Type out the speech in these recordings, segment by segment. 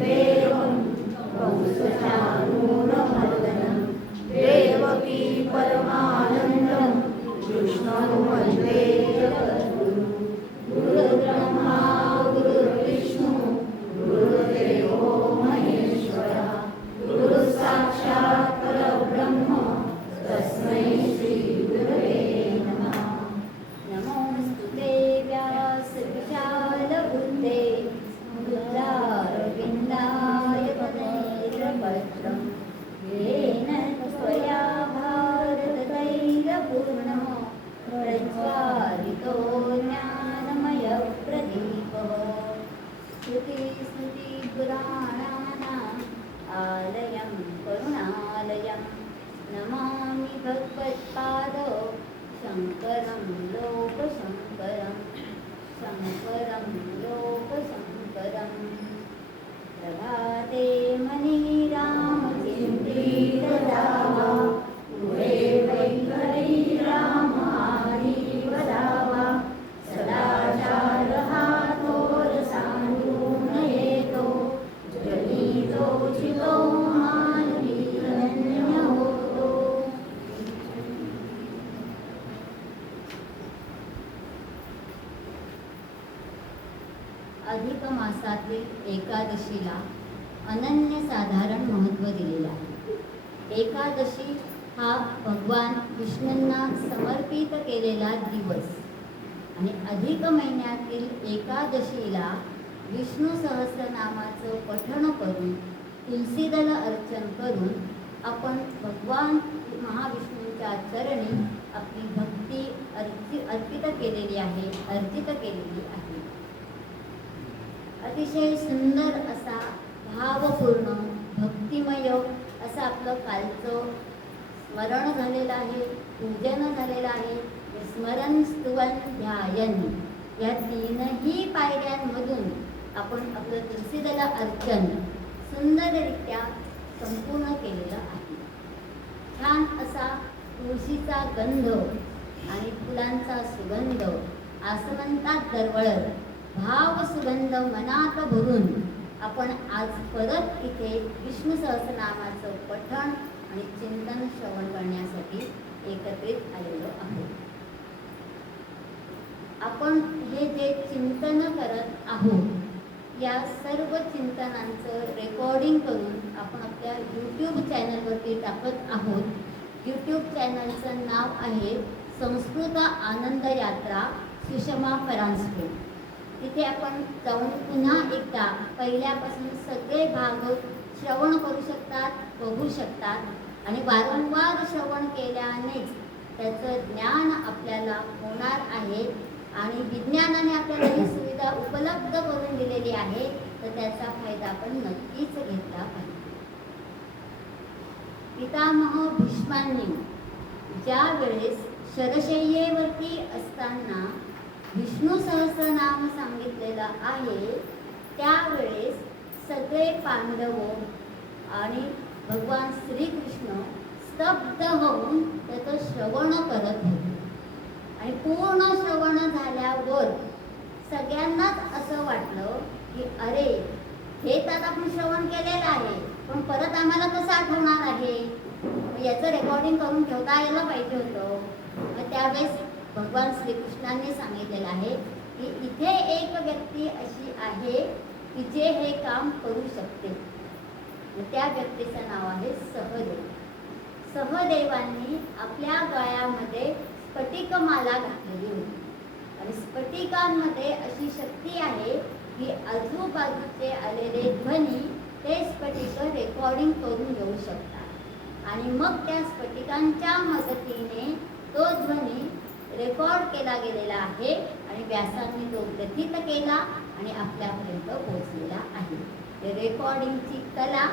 देवं कंसचाणूरमर्दनं देवकी परमानन्दं कृष्णं वन्दे जगद्गुरुं। गुरुर्ब्रह्मा गुरुर्विष्णु गुरुर्देवो महेश्वरः गुरुसाक्षात् परब्रह्म तस्मै श्रीगुरवे नमः। नमोऽस्तुते व्यासविशालबुद्धे बुद्धारविन्दाय पदैर्वज्रं येन त्वया भारततैलपूर्णः प्रज्वालितो ज्ञानमयप्रदीपः। श्रुतिस्मृतिपुराणानाम् आलयं करुणालयं नमामि भगवत्पादो शङ्करं लोकशङ्करं शङ्करं लोकशङ्करम्। प्रभाते मणिरामचिन्तितदावा पुरे वैखरी रामादिवदावा सदाचारहातोरसान्धूनयेतो जनितो चितो मानवीरण्यहोतो। अधिक मासातील एकादशीला अनन्यसाधारण महत्त्व दिलेले आहे। एकादशी हा भगवान विष्णूंना समर्पित केलेला दिवस आणि अधिक महिन्यातील एकादशीला विष्णू सहस्रनामाचं पठण करून तुलसीदल अर्चन करून आपण भगवान महाविष्णूंच्या चरणी आपली भक्ती अर्पित केलेली आहे, अर्जित केलेली आहे। अतिशय सुंदर असा भावपूर्ण भक्तिमय असं आपलं कालचं स्मरण झालेलं आहे, पूजन झालेलं आहे। स्मरण स्तुवन ध्यायन या तीनही पायऱ्यांमधून आपण आपलं तुलसीदल अर्चन सुंदररित्या संपूर्ण केलेलं आहे। छान असा तुळशीचा गंध आणि फुलांचा सुगंध आसमंतात दरवळत भाव सुगंध मनात भरून आपण आज परत इथे विष्णू सहस्रनामाचं पठण आणि चिंतन श्रवण करण्यासाठी एकत्रित आलेलो आहोत। आपण हे जे चिंतन करत आहोत या सर्व चिंतनांचं रेकॉर्डिंग करून आपण आपल्या यूट्यूब चॅनलवरती टाकत आहोत। यूट्यूब चॅनलचं नाव आहे संस्कृत आनंद यात्रा सुषमा परांजपे। तिथे आपण जाऊन पुन्हा एकदा पहिल्यापासून सगळे भाग श्रवण करू शकतात, बघू शकतात आणि वारंवार श्रवण केल्यानेच त्याचं ज्ञान आपल्याला होणार आहे आणि विज्ञानाने आपल्याला ही सुविधा उपलब्ध करून दिलेली आहे, तर त्याचा फायदा आपण नक्कीच घेतला पाहिजे। पितामह भीष्मांनी ज्या वेळेस शरशय्येवरती असताना विष्णू सहस्रनाम सांगितलेलं आहे, त्यावेळेस सगळे पांडव आणि भगवान श्रीकृष्ण स्तब्ध होऊन त्याचं श्रवण करत होते आणि पूर्ण श्रवण झाल्यावर सगळ्यांनाच असं वाटलं की अरे हे तर आपण श्रवण केलेलं आहे, पण परत आम्हाला कसं आठवणार आहे, याचं रेकॉर्डिंग करून ठेवता यायला पाहिजे होतं। मग त्यावेळेस भगवान श्रीकृष्णांनी सांगितलेलं आहे की इथे एक व्यक्ती अशी आहे की जे हे काम करू शकते, त्या व्यक्तीचं नाव आहे सहदेव। सहदेवांनी आपल्या गळ्यामध्ये स्फटिकमाला घातलेली होती आणि स्फटिकांमध्ये अशी शक्ती आहे की आजूबाजूचे आलेले ध्वनी ते स्फटिक रेकॉर्डिंग करून घेऊ शकतात आणि मग त्या स्फटिकांच्या मदतीने तो ध्वनी रेकॉर्ड केला गेलेला आहे आणि व्यासांनी तो ग्रथित केला आणि आपल्यापर्यंत पोहोचलेला आहे। रेकॉर्डिंगची कला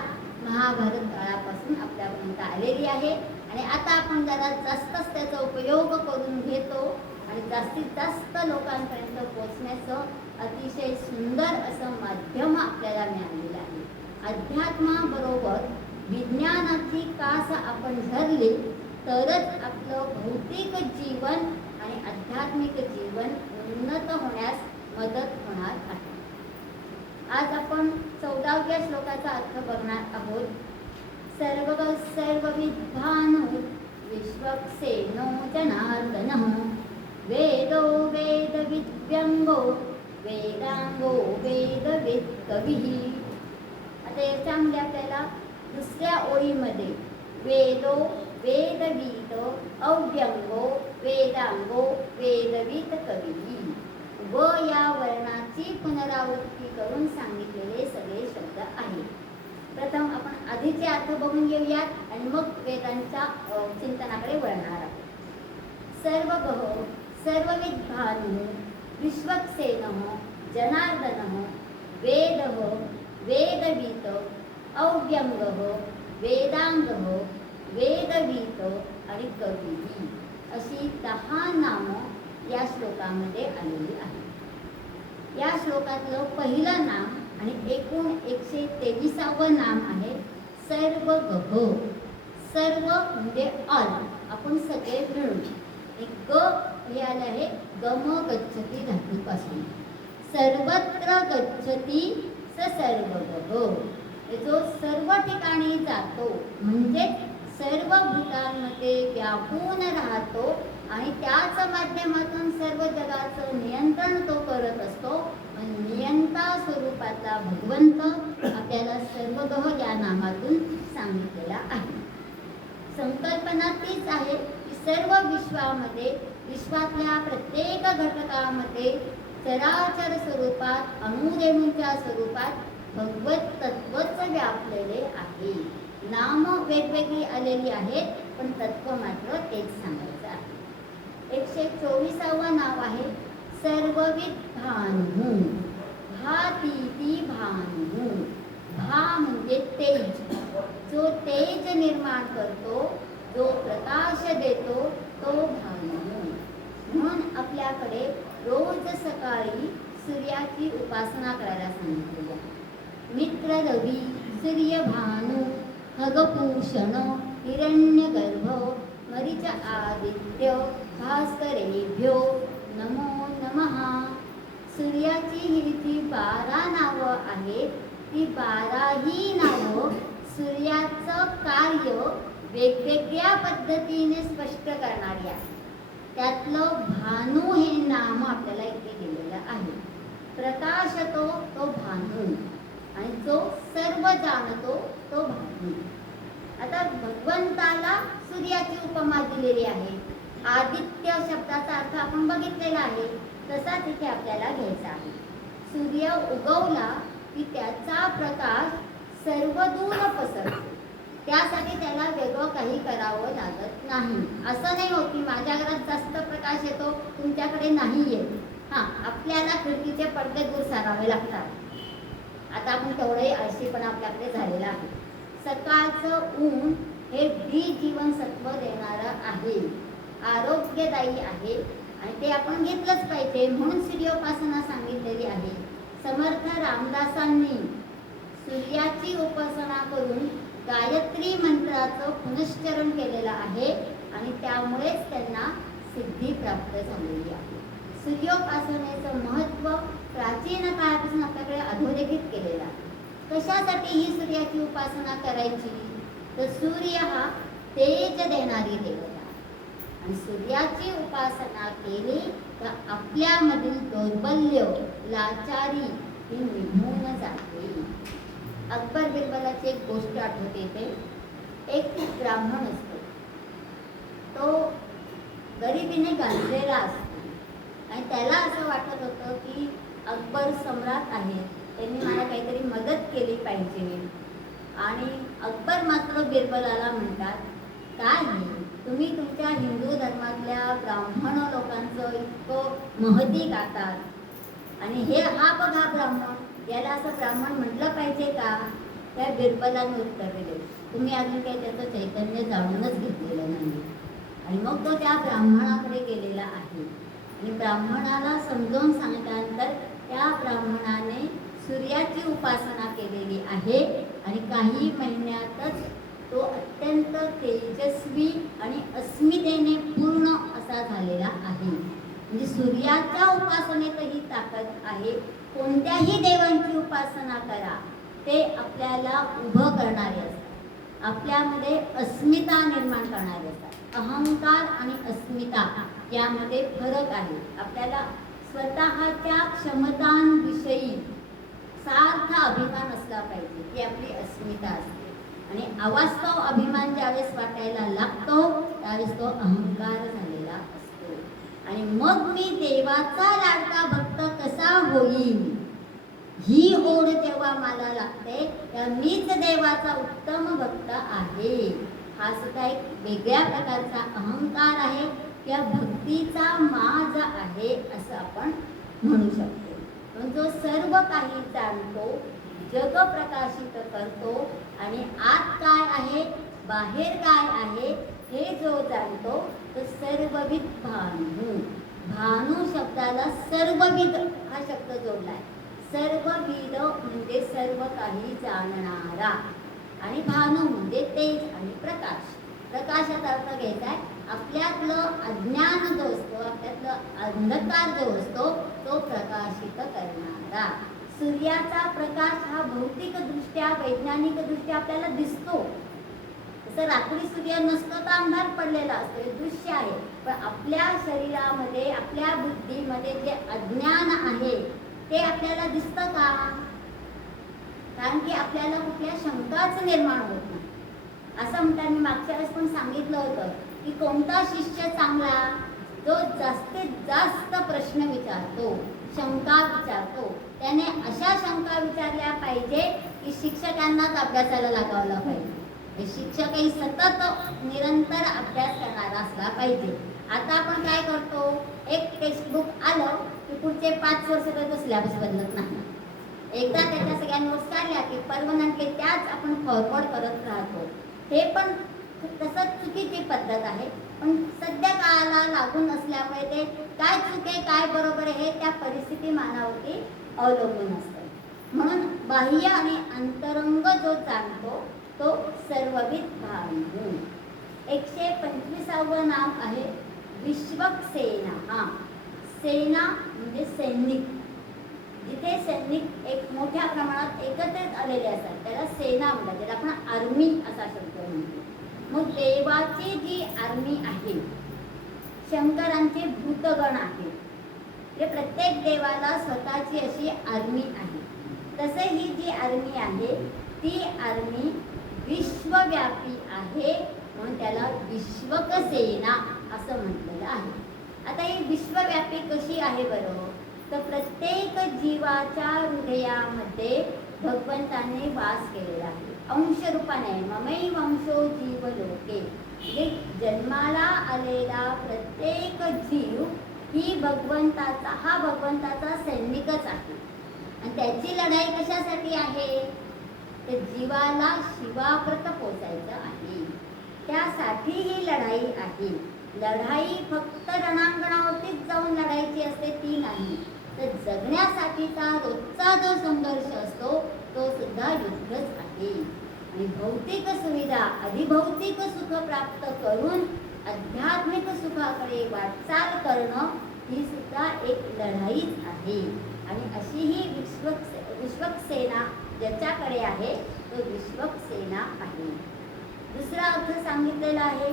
महाभारत काळापासून आपल्यापर्यंत आलेली आहे आणि आता आपण जरा जास्तच त्याचा उपयोग करून घेतो आणि जास्तीत जास्त लोकांपर्यंत पोहोचण्याचं अतिशय सुंदर असं माध्यम आपल्याला मिळालेलं आहे। अध्यात्माबरोबर विज्ञानाची कास आपण धरली तरच आपलं भौतिक जीवन आणि आध्यात्मिक जीवन उन्नत होण्यास मदत होणार आहे। आज आपण 14व्या श्लोकाचा अर्थ बघणार आहोत. सर्वविद्भानो विश्वक्सेनो जनार्दनः वेदो वेदविद्व्यङ्गो वेदांगो वेदविद कविः. आता याच्यामध्ये आपल्याला दुसऱ्या ओळीमध्ये वेदो वेदवीत अव्यंगो वेदांगो वेदविद कविः व या वर्णाची पुनरावृत्ती करून सांगितलेले सगळे शब्द आहेत. प्रथम आपण आधीचे अर्थ बघून घेऊयात आणि मग वेदांच्या चिंतनाकडे वळणार आहोत. सर्वविद्भानु विश्वक्सेनः जनार्दनः वेदः वेदवीत अव्यंगः वेदांगः वेदवीत आणि कविः अशी 10 नामं या श्लोकामध्ये आलेली आहेत. या श्लोकातलं पहिलं नाम आणि एकूण 123वं नाम आहे सर्वगः. सर्व म्हणजे ऑल, आपण सगळे मिळून. एक ग हे आलं आहे गम गच्छती धातूपासून. सर्वत्र गच्छती स सर्वगः, जो सर्व ठिकाणी जातो म्हणजे सर्व भूतांमध्ये व्यापून राहतो आणि त्याच माध्यमातून सर्व जगाचं नियंत्रण तो करत असतो. नियंता स्वरूपातला भगवंत आपल्याला सर्वगः या नामातून सांगितलेला आहे. संकल्पना तीच आहे की सर्व विश्वामध्ये, विश्वातल्या प्रत्येक घटकामध्ये चराचर स्वरूपात, अणुरेणूंच्या स्वरूपात भगवत तत्वच व्यापलेले आहे. नाम वेगवेगळी आलेली आहेत पण तत्व मात्र तेच सांगायचं आहे. 124वं नाव आहे सर्वविद्भानु. भातीति भानु. भा म्हणजे तेज, जो तेज निर्माण करतो, जो प्रकाश देतो तो भानु. म्हणून आपल्याकडे रोज सकाळी सूर्याची उपासना करायला सांगितलेली आहे. मित्र रवी, सूर्यभानु, खगभूषण, हिरण्यगर्भ, मरीच आदित्य, भास्करेभ्यो नमो नमः. सूर्याची ही जी 12 नावं आहेत, ती 12ही नावं सूर्याचं कार्य वेगवेगळ्या पद्धतीने स्पष्ट करणारी आहे. त्यातलं भानू हे नाम आपल्याला इथे दिलेलं आहे. प्रकाशतो तो भानू आणि जो सर्व जाणतो तो भानू. आता भगवंताला सूर्याची उपमा दिलेली आहे. आदित्य शब्दाचा अर्थ आपण बघितलेला आहे, तसाच इथे आपल्याला घ्यायचा आहे. सूर्य उगवला की त्याचा प्रकाश सर्वदूर पसरतो. त्यासाठी त्याला वेगळं काही करावं लागत नाही. असं नाही होत की माझ्या घरात जास्त प्रकाश येतो तुमच्याकडे नाही येत. हां, आपल्याला खिडकीचे पडदे दूर सारावे लागतात. आता आपण तेवढंही आळशीपणा आपल्याकडे झालेला आहे. सकाळचं ऊन हे डी जीवनसत्व देणारं आहे, आरोग्यदायी आहे आणि ते आपण घेतलंच पाहिजे. म्हणून सूर्योपासना सांगितलेली आहे. समर्थ रामदासांनी सूर्याची उपासना करून गायत्री मंत्राचं पुनश्चरण केलेलं आहे आणि त्यामुळेच त्यांना सिद्धी प्राप्त झालेली आहे. सूर्योपासनेचं महत्त्व प्राचीन काळापासून आपल्याकडे अधोरेखित केलेलं आहे. कशासाठी ही सूर्याची उपासना करायची? तर सूर्य हा तेज देणारी देवता आणि सूर्याची उपासना केली तर आपल्यामधील दौर्बल्य, लाचारी ही निघून जाते. अकबर बिरबलाची एक गोष्ट आठवते इथे. एक ब्राह्मण असतो, तो गरिबीने गांजलेला असतो आणि त्याला असं वाटत होतं की अकबर सम्राट आहे, त्यांनी मला काहीतरी मदत केली पाहिजे. आणि अकबर मात्र बिरबलाला म्हणतात, काय तुम्ही तुमच्या हिंदू धर्मातल्या ब्राह्मण लोकांचं इतकं महती गातात आणि हा बघा ब्राह्मण, याला असं ब्राह्मण म्हटलं पाहिजे का? त्या बिरबलाने उत्तर दिले, तुम्ही अजून काही त्याचं चैतन्य जाणूनच घेतलेलं नाही. आणि मग तो त्या ब्राह्मणाकडे गेलेला आहे आणि ब्राह्मणाला समजावून सांगितल्यानंतर त्या ब्राह्मणाने सूर्याची उपासना केलेली आहे आणि काही महिन्यातच तो अत्यंत तेजस्वी आणि अस्मितेने पूर्ण असा झालेला आहे. म्हणजे सूर्याच्या उपासनेतही ताकद आहे कोणत्याही देवांची उपासना करा, ते आपल्याला उभं करणारे असतात, आपल्यामध्ये अस्मिता निर्माण करणारे असतात. अहंकार आणि अस्मिता यामध्ये फरक आहे. आपल्याला स्वतःच्या क्षमतांविषयी सारखा अभिमान असला पाहिजे, ही आपली अस्मिता असते. आणि अवास्तव अभिमान ज्यावेळेस वाटायला लागतो त्यावेळेस तो अहंकार झालेला असतो. आणि मग मी देवाचा लाडका भक्त कसा होईन ही ओढ जेव्हा मला लागते तेव्हा मीच देवाचा उत्तम भक्त आहे. हा सुद्धा एक वेगळ्या प्रकारचा अहंकार आहे, त्या भक्तीचा माज आहे असं आपण म्हणू शकतो. पण जो सर्व काही जाणतो, जग प्रकाशित करतो आणि आत काय आहे बाहेर काय आहे हे जो जाणतो तो सर्वविद भानू. भानू शब्दाला सर्वविद हा शब्द जोडलाय. सर्वविद म्हणजे सर्व काही जाणणारा आणि भानू म्हणजे तेज आणि प्रकाश. प्रकाशाचा अर्थ घ्यायचा आहे आपल्यातलं अज्ञान जो असतो, आपल्यातलं अंधकार जो असतो तो प्रकाशित करणारा. सूर्याचा प्रकाश हा भौतिकदृष्ट्या वैज्ञानिकदृष्ट्या आपल्याला दिसतो. जसं रात्री सूर्य नसतो तर अंधार पडलेला असतो, हे दृश्य आहे. पण आपल्या शरीरामध्ये आपल्या बुद्धीमध्ये जे अज्ञान आहे ते आपल्याला दिसतं का? कारण की आपल्याला कुठल्या शंकाच निर्माण होत नाही. असं म्हणतात, मी मागच्या वेळेस पण सांगितलं होतं की कोणता शिष्य चांगला, जो जास्तीत जास्त प्रश्न विचारतो, शंका विचारतो. त्याने अशा शंका विचारल्या पाहिजे की शिक्षकांनाच अभ्यासाला लागावला पाहिजे. शिक्षकही सतत निरंतर अभ्यास करणारा असला पाहिजे. आता आपण काय करतो, एक टेक्स्टबुक आलं की पुढचे 5 वर्ष तो सिलेबस बदलत नाही. एकदा त्याच्या सगळ्या नोट्स काढल्या की परमनंटली त्याच आपण फॉरवर्ड करत राहतो. हे पण तसंच चुकीची पद्धत आहे. पण सध्या काळाला लागून असल्यामुळे ते काय चूक आहे काय बरोबर आहे त्या परिस्थितीमानावरती अवलंबून असतं. म्हणून बाह्य आणि अंतरंग जो जाणतो तो सर्वविद भानू. 125वं नाव आहे विश्वक्सेना. हा सेना म्हणजे सैनिक. जिथे सैनिक एक मोठ्या प्रमाणात एकत्रित आलेले असतात त्याला सेना म्हणतात, त्याला आपण आर्मी असा शब्द म्हणतो. मग देवाची जी आर्मी आहे, शंकरांचे भूतगण आहे, हे प्रत्येक देवाला स्वतःची अशी आर्मी आहे. तसे ही जी आर्मी आहे ती आर्मी विश्वव्यापी आहे म्हणून त्याला विश्वकसेना असं म्हटलेलं आहे. आता ही विश्वव्यापी कशी आहे बरं, तर प्रत्येक जीवाच्या हृदयामध्ये भगवंताने वास केलेला आहे. अंश रूपाने ममैव अंशो जीव लोके, म्हणजे जन्माला आलेला प्रत्येक जीव ही हा भगवंताचा सैनिकच आहे. आणि त्याची लढाई कशासाठी आहे, तर जीवाला शिवाप्रत पोचायचं आहे, त्यासाठी ही लढाई आहे. लढाई फक्त रणांगणावरतीच जाऊन लढायची असते ती नाही, तर जगण्यासाठीचा रोजचा जो संघर्ष असतो तो सुद्धा युद्धच आहे. आणि भौतिक सुविधा अधिभौतिक सुख प्राप्त करून आध्यात्मिक सुखाकडे वाटचाल करणं ही सुद्धा एक लढाईच आहे. आणि अशी ही विश्वक्सेना ज्याच्याकडे आहे तो विश्वक्सेना आहे. दुसरा अर्थ सांगितलेला आहे,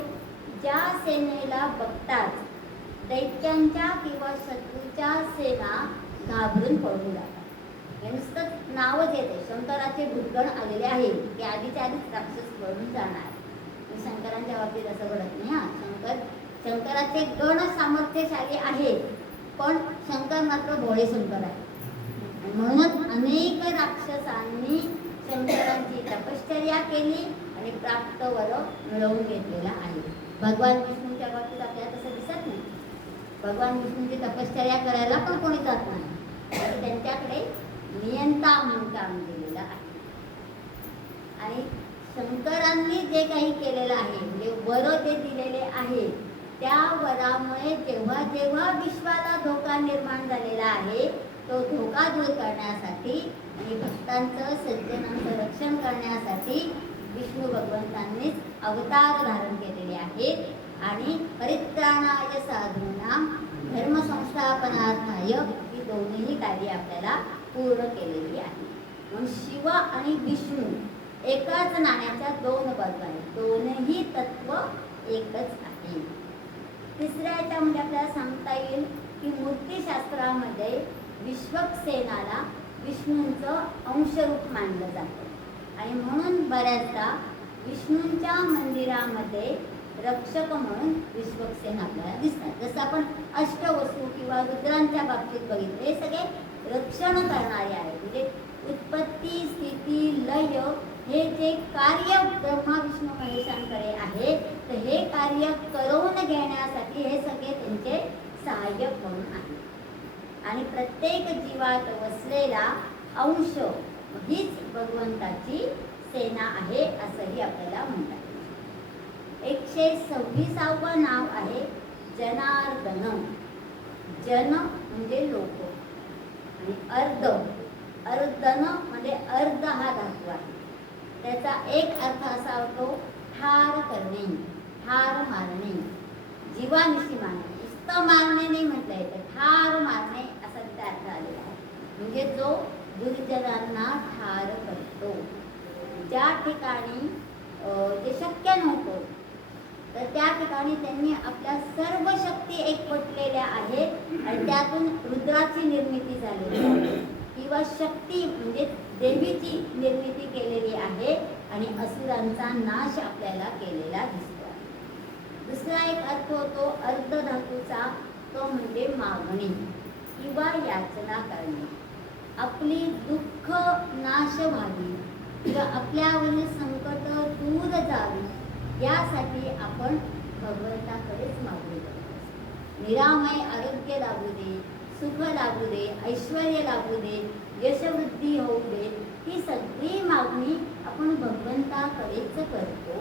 ज्या सेनेला बघताच दैत्यांच्या किंवा शत्रूच्या सेना घाबरून पळून जातात. हे नुसतं नावच येते, शंकराचे भूतगण आलेले आहे की आधीच्या आधीच राक्षस पळून जाणार. शंकरांच्या बाबतीत असं घडत नाही. हा शंकराचे गण सामर्थ्यशाली आहे, पण शंकर मात्र भोळे शंकर आहे. म्हणूनच अनेक राक्षसांनी शंकरांची तपश्चर्या केली आणि प्राप्त वर मिळवून घेतलेला आहे. भगवान विष्णूच्या बाबतीत आपल्याला तसं दिसत नाही. भगवान विष्णूची तपश्चर्या करायला पण कोणी जात नाही, त्यांच्याकडे नियंता म्हणून काम दिलेलं आहे. आणि शंकरांनी जे काही केलेलं आहे, म्हणजे वर जे दिलेले आहे त्या वरामुळे जेव्हा जेव्हा विश्वाला धोका निर्माण झालेला आहे तो धोका दूर करण्यासाठी आणि भक्तांचं सज्जनांचं रक्षण करण्यासाठी विष्णू भगवंतांनीच अवतार धारण केलेले आहेत. आणि परित्राणाय साधूनां धर्म संस्थापनार्थाय ही दोन्ही कार्य आपल्याला पूर्ण केलेली आहे. म्हणून शिव आणि विष्णू एकाच नाण्याच्या दोन बाजू आहेत, दोनही तत्व एकच आहे. तिसऱ्या याच्यामध्ये आपल्याला सांगता येईल की मूर्तिशास्त्रामध्ये विश्वक्सेनाला विष्णूंचं अंशरूप मानलं जातं आणि म्हणून बऱ्याचदा विष्णूंच्या मंदिरामध्ये रक्षक म्हणून विश्वक्सेन आपल्याला दिसतात. जसं आपण अष्टवसू किंवा रुद्रांच्या बाबतीत बघितलं, हे सगळे रक्षण करणारे आहेत. म्हणजे उत्पत्ती, स्थिती, लय हे जे कार्य ब्रह्मा विष्णू महेशांकडे आहे, तर हे कार्य करवून घेण्यासाठी हे सगळे त्यांचे सहाय्यक म्हणून आहेत. आणि प्रत्येक जीवात वसलेला अंश हीच भगवंताची सेना आहे असंही आपल्याला म्हणतात. 126वा नाव आहे जनार्दन. जन म्हणजे लोक आणि अर्दन म्हणजे अर्ध हा धातू आहे. त्याचा एक अर्थ असा होतो ठार करणे, ठार मारणे, जीवानिशी मारणे. नुसतं मारणे नाही म्हटलं येतं, ठार मारणे असा त्याचा अर्थ आलेला आहे. म्हणजे जो दुर्जनांना ठार करतो. ज्या ठिकाणी जे शक्य नव्हतं तर त्या ठिकाणी त्यांनी आपल्या सर्व शक्ती एकवटलेल्या आहेत आणि त्यातून रुद्राची निर्मिती झालेली आहे किंवा शक्ती म्हणजे देवीची निर्मिती केलेली आहे आणि असुरांचा नाश आपल्याला केलेला दिसतो आहे. दुसरा एक अर्थ होतो अर्धधातूचा, तो म्हणजे मागणी किंवा याचना करणे. आपली दुःख नाश व्हावी किंवा आपल्यावरील संकट दूर जावी यासाठी आपण भगवंताकडेच मागणी करतो. निरामय आरोग्य लाभू दे, सुख लाभू दे, ऐश्वर्य लाभू दे, यशवृद्धी होऊ दे, ही सगळी मागणी आपण भगवंताकडेच करतो.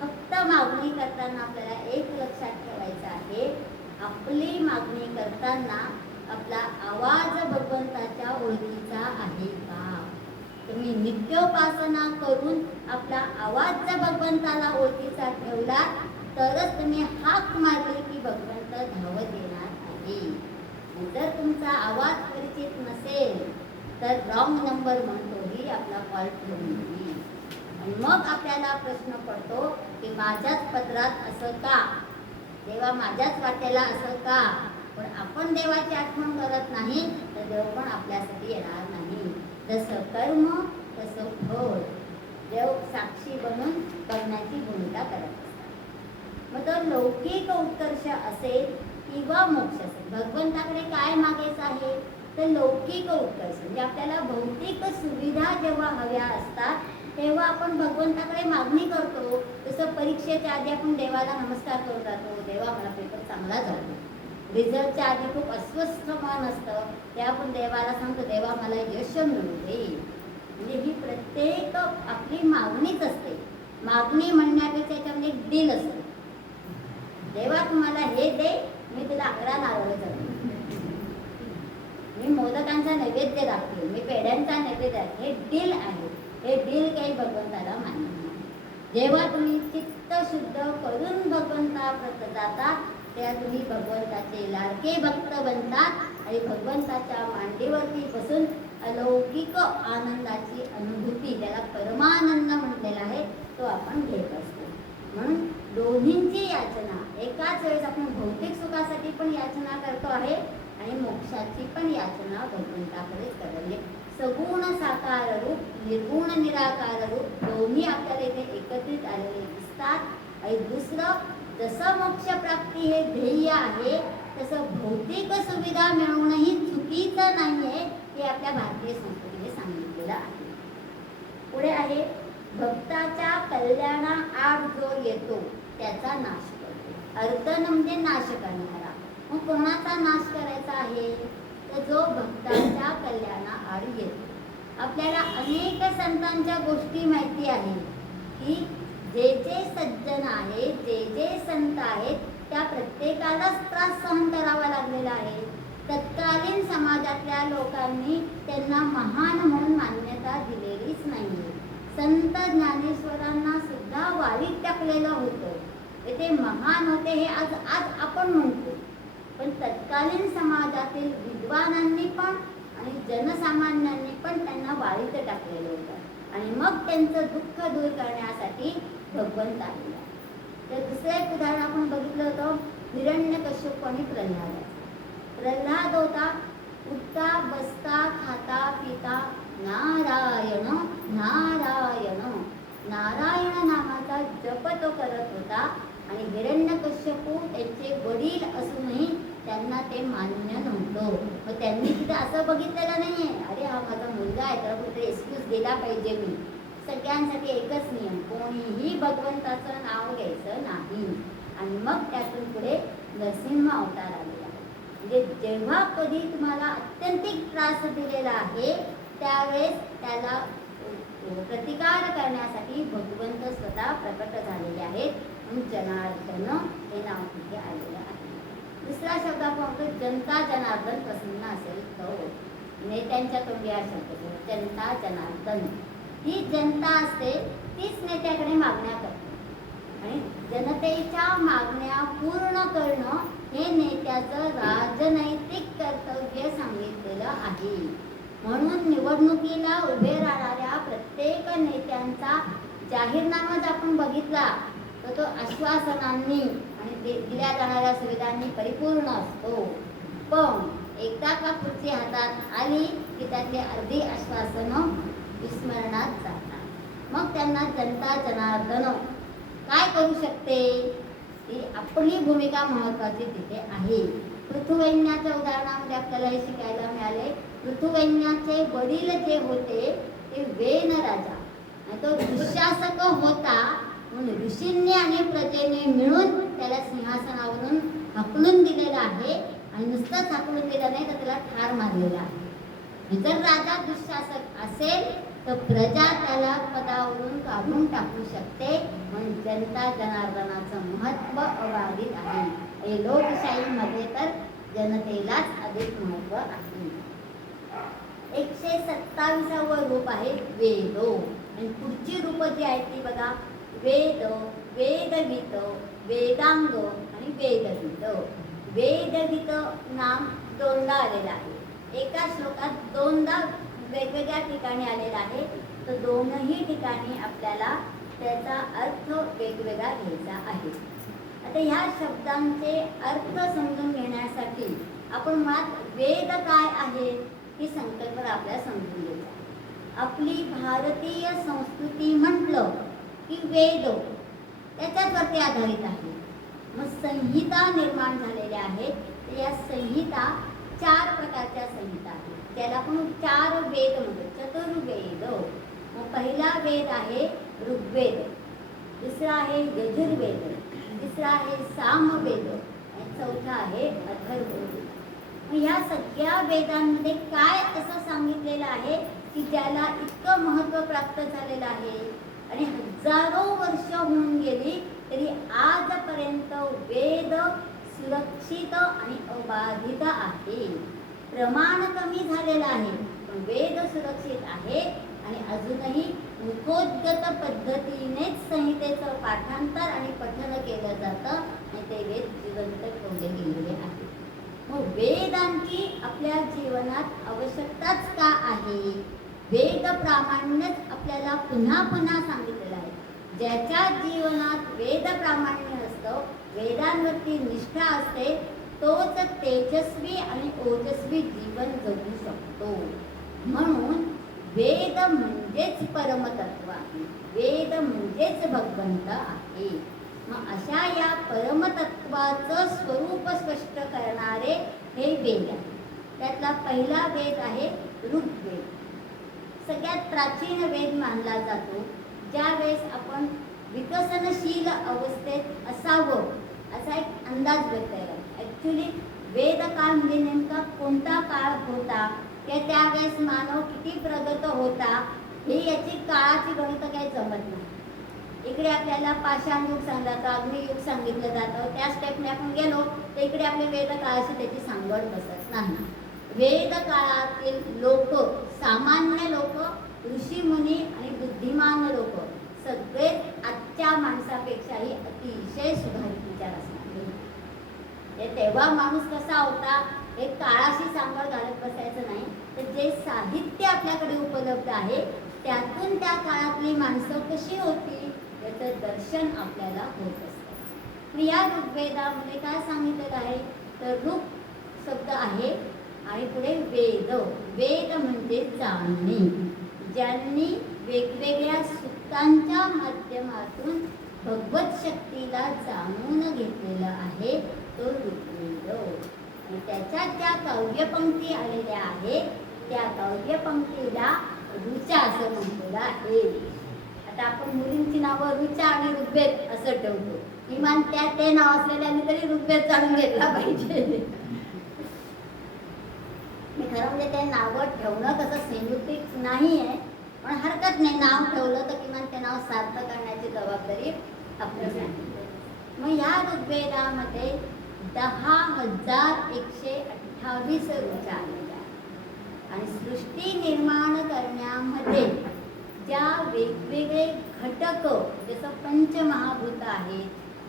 फक्त मागणी करताना आपल्याला एक लक्षात ठेवायचं आहे, आपली मागणी करताना आपला आवाज भगवंताच्या ओळखीचा आहे का? तुम्ही नित्योपासना करून आपला आवाज जर भगवंताला ओळखीचा ठेवला तरच तुम्ही हाक मारली की भगवंत धावत येणार आहे. जर तुमचा आवाज परिचित नसेल तर रॉंग नंबर म्हणतोही आपला कॉल ठेवून देईल आणि मग आपल्याला प्रश्न पडतो की माझ्याच पदरात असं का, देवा माझ्याच वाटेला असं का? पण आपण देवाची आठवण करत नाही तर देव पण आपल्यासाठी येणार नाही. जसं कर्म तसं फळ, देव साक्षी बनून बघण्याची भूमिका करत असतात. मग तो लौकिक उत्कर्ष असेल किंवा मोक्ष असेल, भगवंताकडे काय मागायचं आहे तर लौकिक उत्कर्ष. म्हणजे आपल्याला भौतिक सुविधा जेव्हा हव्या असतात तेव्हा आपण भगवंताकडे मागणी करतो. जसं परीक्षेच्या आधी आपण देवाला नमस्कार करून जातो, देवा मला पेपर चांगला झाला. रिझल्टच्या आधी खूप अस्वस्थ मन असतं, ते आपण देवाला सांगतो देवा मला यश मिळू दे. म्हणजे ही प्रत्येक आपली मागणीच असते. मागणी म्हणण्यापेक्षा याच्यामध्ये एक दिल असतं. देवा तुम्हाला हे दे, मी तुला 11 नारळ चढवतो, मी मोदकांचा नैवेद्य दाखवेल, मी पेढ्यांचा नैवेद्य दाखवेल. हे दिल आहे. हे दिल काही भगवंताला मान्य नाही. जेव्हा तुम्ही चित्त शुद्ध करून भगवंताप्रत जाता तेव्हा तुम्ही भगवंताचे लाडके भक्त बनतात आणि भगवंताच्या मांडीवरती बसून अलौकिक आनंदाची अनुभूती, ज्याला परमानंद म्हटलेला आहे, तो आपण घेत असतो. म्हणून दोन्हींची याचना एकाच वेळेस आपण भौतिक सुखासाठी पण याचना करतो आहे आणि मोक्षाची पण याचना भगवंताकडेच करतो. सगुण साकार रूप, निर्गुण निराकार रूप दोन्ही आपल्याला इथे एकत्रित आलेले दिसतात. आणि दुसरं, जसं मोक्ष प्राप्ती हे ध्येय आहे तसं भौतिक सुविधा मिळवणंही चुकीचं नाही आहे, हे आपल्या भारतीय संस्कृतीने सांगितलेलं आहे. पुढे आहे भक्ताच्या कल्याणाआड जो येतो त्याचा नाश करतो. अर्दन म्हणजे नाश करणारा. मग कोणाचा नाश करायचा आहे तर जो भक्ताच्या कल्याणाआड येतो. आपल्याला अनेक संतांच्या गोष्टी माहिती आहे की जे जे सज्जन आहेत, जे जे संत आहेत, त्या प्रत्येकालाच त्रास सहन करावा लागलेला आहे. तत्कालीन समाजातल्या लोकांनी त्यांना महान म्हणून मान्यता दिलेलीच नाही. संत ज्ञानेश्वरांना सुद्धा वाळीत टाकलेलं होतं. ते महान होते हे आज आपण म्हणतो, पण तत्कालीन समाजातील विद्वानांनी पण आणि जनसामान्यांनी पण त्यांना वाळीत टाकलेलं होतं आणि मग त्यांचं दुःख दूर करण्यासाठी भगवंत आलेला. तर दुसरं एक उदाहरण आपण बघितलं होतं हिरण्यकश्यप आणि प्रल्हाद. प्रल्हाद होता उठता बसता खाता पिता नारायण नारायण नारायण नामाचा जप तो करत होता. आणि हिरण्यकश्यपू त्यांचे वडील असूनही त्यांना ते मान्य नव्हतं. मग त्यांनी तिथे असं बघितलेलं नाहीये अरे हा माझा मुलगा आहे तर कुठे एक्सक्यूज दिला पाहिजे. मी सगळ्यांसाठी एकच नियम, कोणीही भगवंताचं नाव घ्यायचं नाही. आणि मग त्यातून पुढे नरसिंह अवतार आलेला. म्हणजे जेव्हा कधी तुम्हाला अत्यंतिक त्रास दिलेला आहे त्यावेळेस त्याला प्रतिकार करण्यासाठी भगवंत स्वतः प्रकट झालेले आहेत. म्हणून जनार्दन हे नाव तिथे आलेलं आहे. दुसरा शब्द आपण म्हणतो जनता जनार्दन प्रसन्न असेल तो. नेत्यांच्या तोंडी हा शब्द जनता जनार्दन. ही जनता असते तीच नेत्याकडे मागण्या करते आणि जनतेच्या मागण्या पूर्ण करणं हे नेत्याचं राजनैतिक कर्तव्य सांगितलेलं आहे. म्हणून निवडणुकीला उभे राहणाऱ्या प्रत्येक नेत्यांचा जाहीरनामा जर आपण बघितला तर तो आश्वासनांनी आणि दिल्या जाणाऱ्या सुविधांनी परिपूर्ण असतो. पण एकदा का खुर्ची हातात आली की त्यातली अर्धी आश्वासनं विस्मरणात जातात. मग त्यांना जनता जनार्दन काय करू शकते ही आपली भूमिका महत्त्वाची तिथे आहे. पृथुवैन्याच्या उदाहरणामध्ये आपल्याला हे शिकायला मिळाले. पृथुवैन्याचे वडील जे होते ते वेन राजा आणि तो दुःशासक होता. म्हणून ऋषींनी आणि प्रजेने मिळून त्याला सिंहासनावरून हाकलून दिलेलं आहे आणि नुसतंच हाकलून दिलं नाही तर त्याला ठार मारलेला आहे. जर राजा दुःशासक असेल तर प्रजा त्याला पदावरून काढून टाकू शकते. म्हणून जनता जनार्दनाचं महत्त्व अबाधित आहे. लोकशाहीमध्ये तर जनतेलाच अधिक महत्त्व आहे. 127वे रूप आहे वेदो. आणि पुढची रूप जी आहेत ती बघा वेद, वेदवित, वेदांग आणि वेदवित. वेदवित नाम दोनदा आलेलं आहे. एका श्लोकात दोनदा वेगवेगळ्या ठिकाणी आलेला आहे. तर दोनही ठिकाणी आपल्याला त्याचा अर्थ वेगवेगळा घ्यायचा आहे. आता ह्या शब्दांचे अर्थ समजून घेण्यासाठी आपण मुळात वेद काय आहे ही संकल्पना आपल्याला समजून घ्यायची. आपली भारतीय संस्कृती म्हटलं की वेद त्याच्यावरती आधारित आहे. मग संहिता निर्माण झालेल्या आहेत. तर या संहिता 4 प्रकारच्या संहिता आहेत. त्याला आपण 4 वेद म्हणतो, चतुर्वेद. मग पहिला वेद आहे ऋग्वेद, दुसरा आहे यजुर्वेद, तिसरा आहे सामवेद आणि चौथा आहे अथर्ववेद. ह्या सगळ्या वेदांमध्ये काय असं सांगितलेलं आहे की ज्याला इतकं महत्त्व प्राप्त झालेलं आहे आणि हजारो वर्ष होऊन गेली तरी आजपर्यंत वेद सुरक्षित आणि अबाधित आहे. प्रमाण कमी झालेलं आहे पण वेद सुरक्षित आहे आणि अजूनही मुखोद्गत पद्धतीनेच संहितेचं पाठांतर आणि पठण केलं जातं आणि ते वेद जिवंत ठेवले गेलेले आहेत. मग वेदांची आपल्या जीवनात आवश्यकताच का आहे? वेद प्रामाण्यच आपल्याला पुन्हा पुन्हा सांगितलेलं आहे. ज्याच्या जीवनात वेद प्रामाण्य असतं, वेदांवरती निष्ठा असते, तोच तेजस्वी आणि ओजस्वी जीवन जगू शकतो. म्हणून वेद म्हणजेच परमतत्व आहे, वेद म्हणजेच भगवंत आहे. मग अशा या परमतत्वाचं स्वरूप स्पष्ट करणारे हे वेद आहे. त्यातला पहिला वेद आहे ऋग्वेद. सगळ्यात प्राचीन वेद मानला जातो. ज्यावेळेस आपण विकसनशील अवस्थेत असावं असा एक अंदाज व्यक्त केला. ॲक्च्युली वेद काळ म्हणजे नेमका कोणता काळ होता किंवा त्यावेळेस मानव किती प्रगत होता हे याची काळाची गणित काही जमत नाही. इकडे आपल्याला पाषाण युग सांगितलं जातं, अग्नियुग सांगितलं जातं. त्या स्टेपने आपण गेलो तर इकडे आपल्या वेद काळाशी त्याची सांगड बसत नाही. वेद काळातील लोक, सामान्य लोक, ऋषीमुनी आणि बुद्धिमान लोक सगळे आजच्या माणसापेक्षाही अतिशय सुधारित विचार असणार. तेव्हा माणूस कसा होता हे काळाशी सांगड घालत बसायचं नाही. तर जे साहित्य आपल्याकडे उपलब्ध आहे त्यातून त्या काळातली माणसं कशी होती याचं दर्शन आपल्याला होत असतं. या ऋग्वेदामध्ये काय सांगितलेलं आहे तर ऋग शब्द आहे आणि पुढे वेद. वेद म्हणजे जाणणे. ज्यांनी वेगवेगळ्या सुक्तांच्या माध्यमातून भगवत शक्तीला जाणून घेतलेलं आहे तो ऋग्वेद. आणि त्याच्यात ज्या काव्यपंक्ती आलेल्या आहेत त्या काव्यपंक्तीला ऋचा असं म्हटलेलं आहे. आता आपण मुलींची नावं ऋचा आणि ऋग्वेद असं ठेवतो. किमान ते नाव असलेल्याने तरी ऋग्वेद जाणून घेतला पाहिजे. खरं म्हणजे ते नावं ठेवणं कसं संयुक्तिक नाही आहे, पण हरकत नाही. नाव ठेवलं तर किमान ते नाव सार्थ करण्याची जबाबदारी आपल्याला आहे. मग या ऋग्वेदामध्ये 10,128 ऋचा आलेल्या आणि सृष्टी निर्माण करण्यामध्ये ज्या वेगवेगळे घटक जसं पंचमहाभूत आहेत,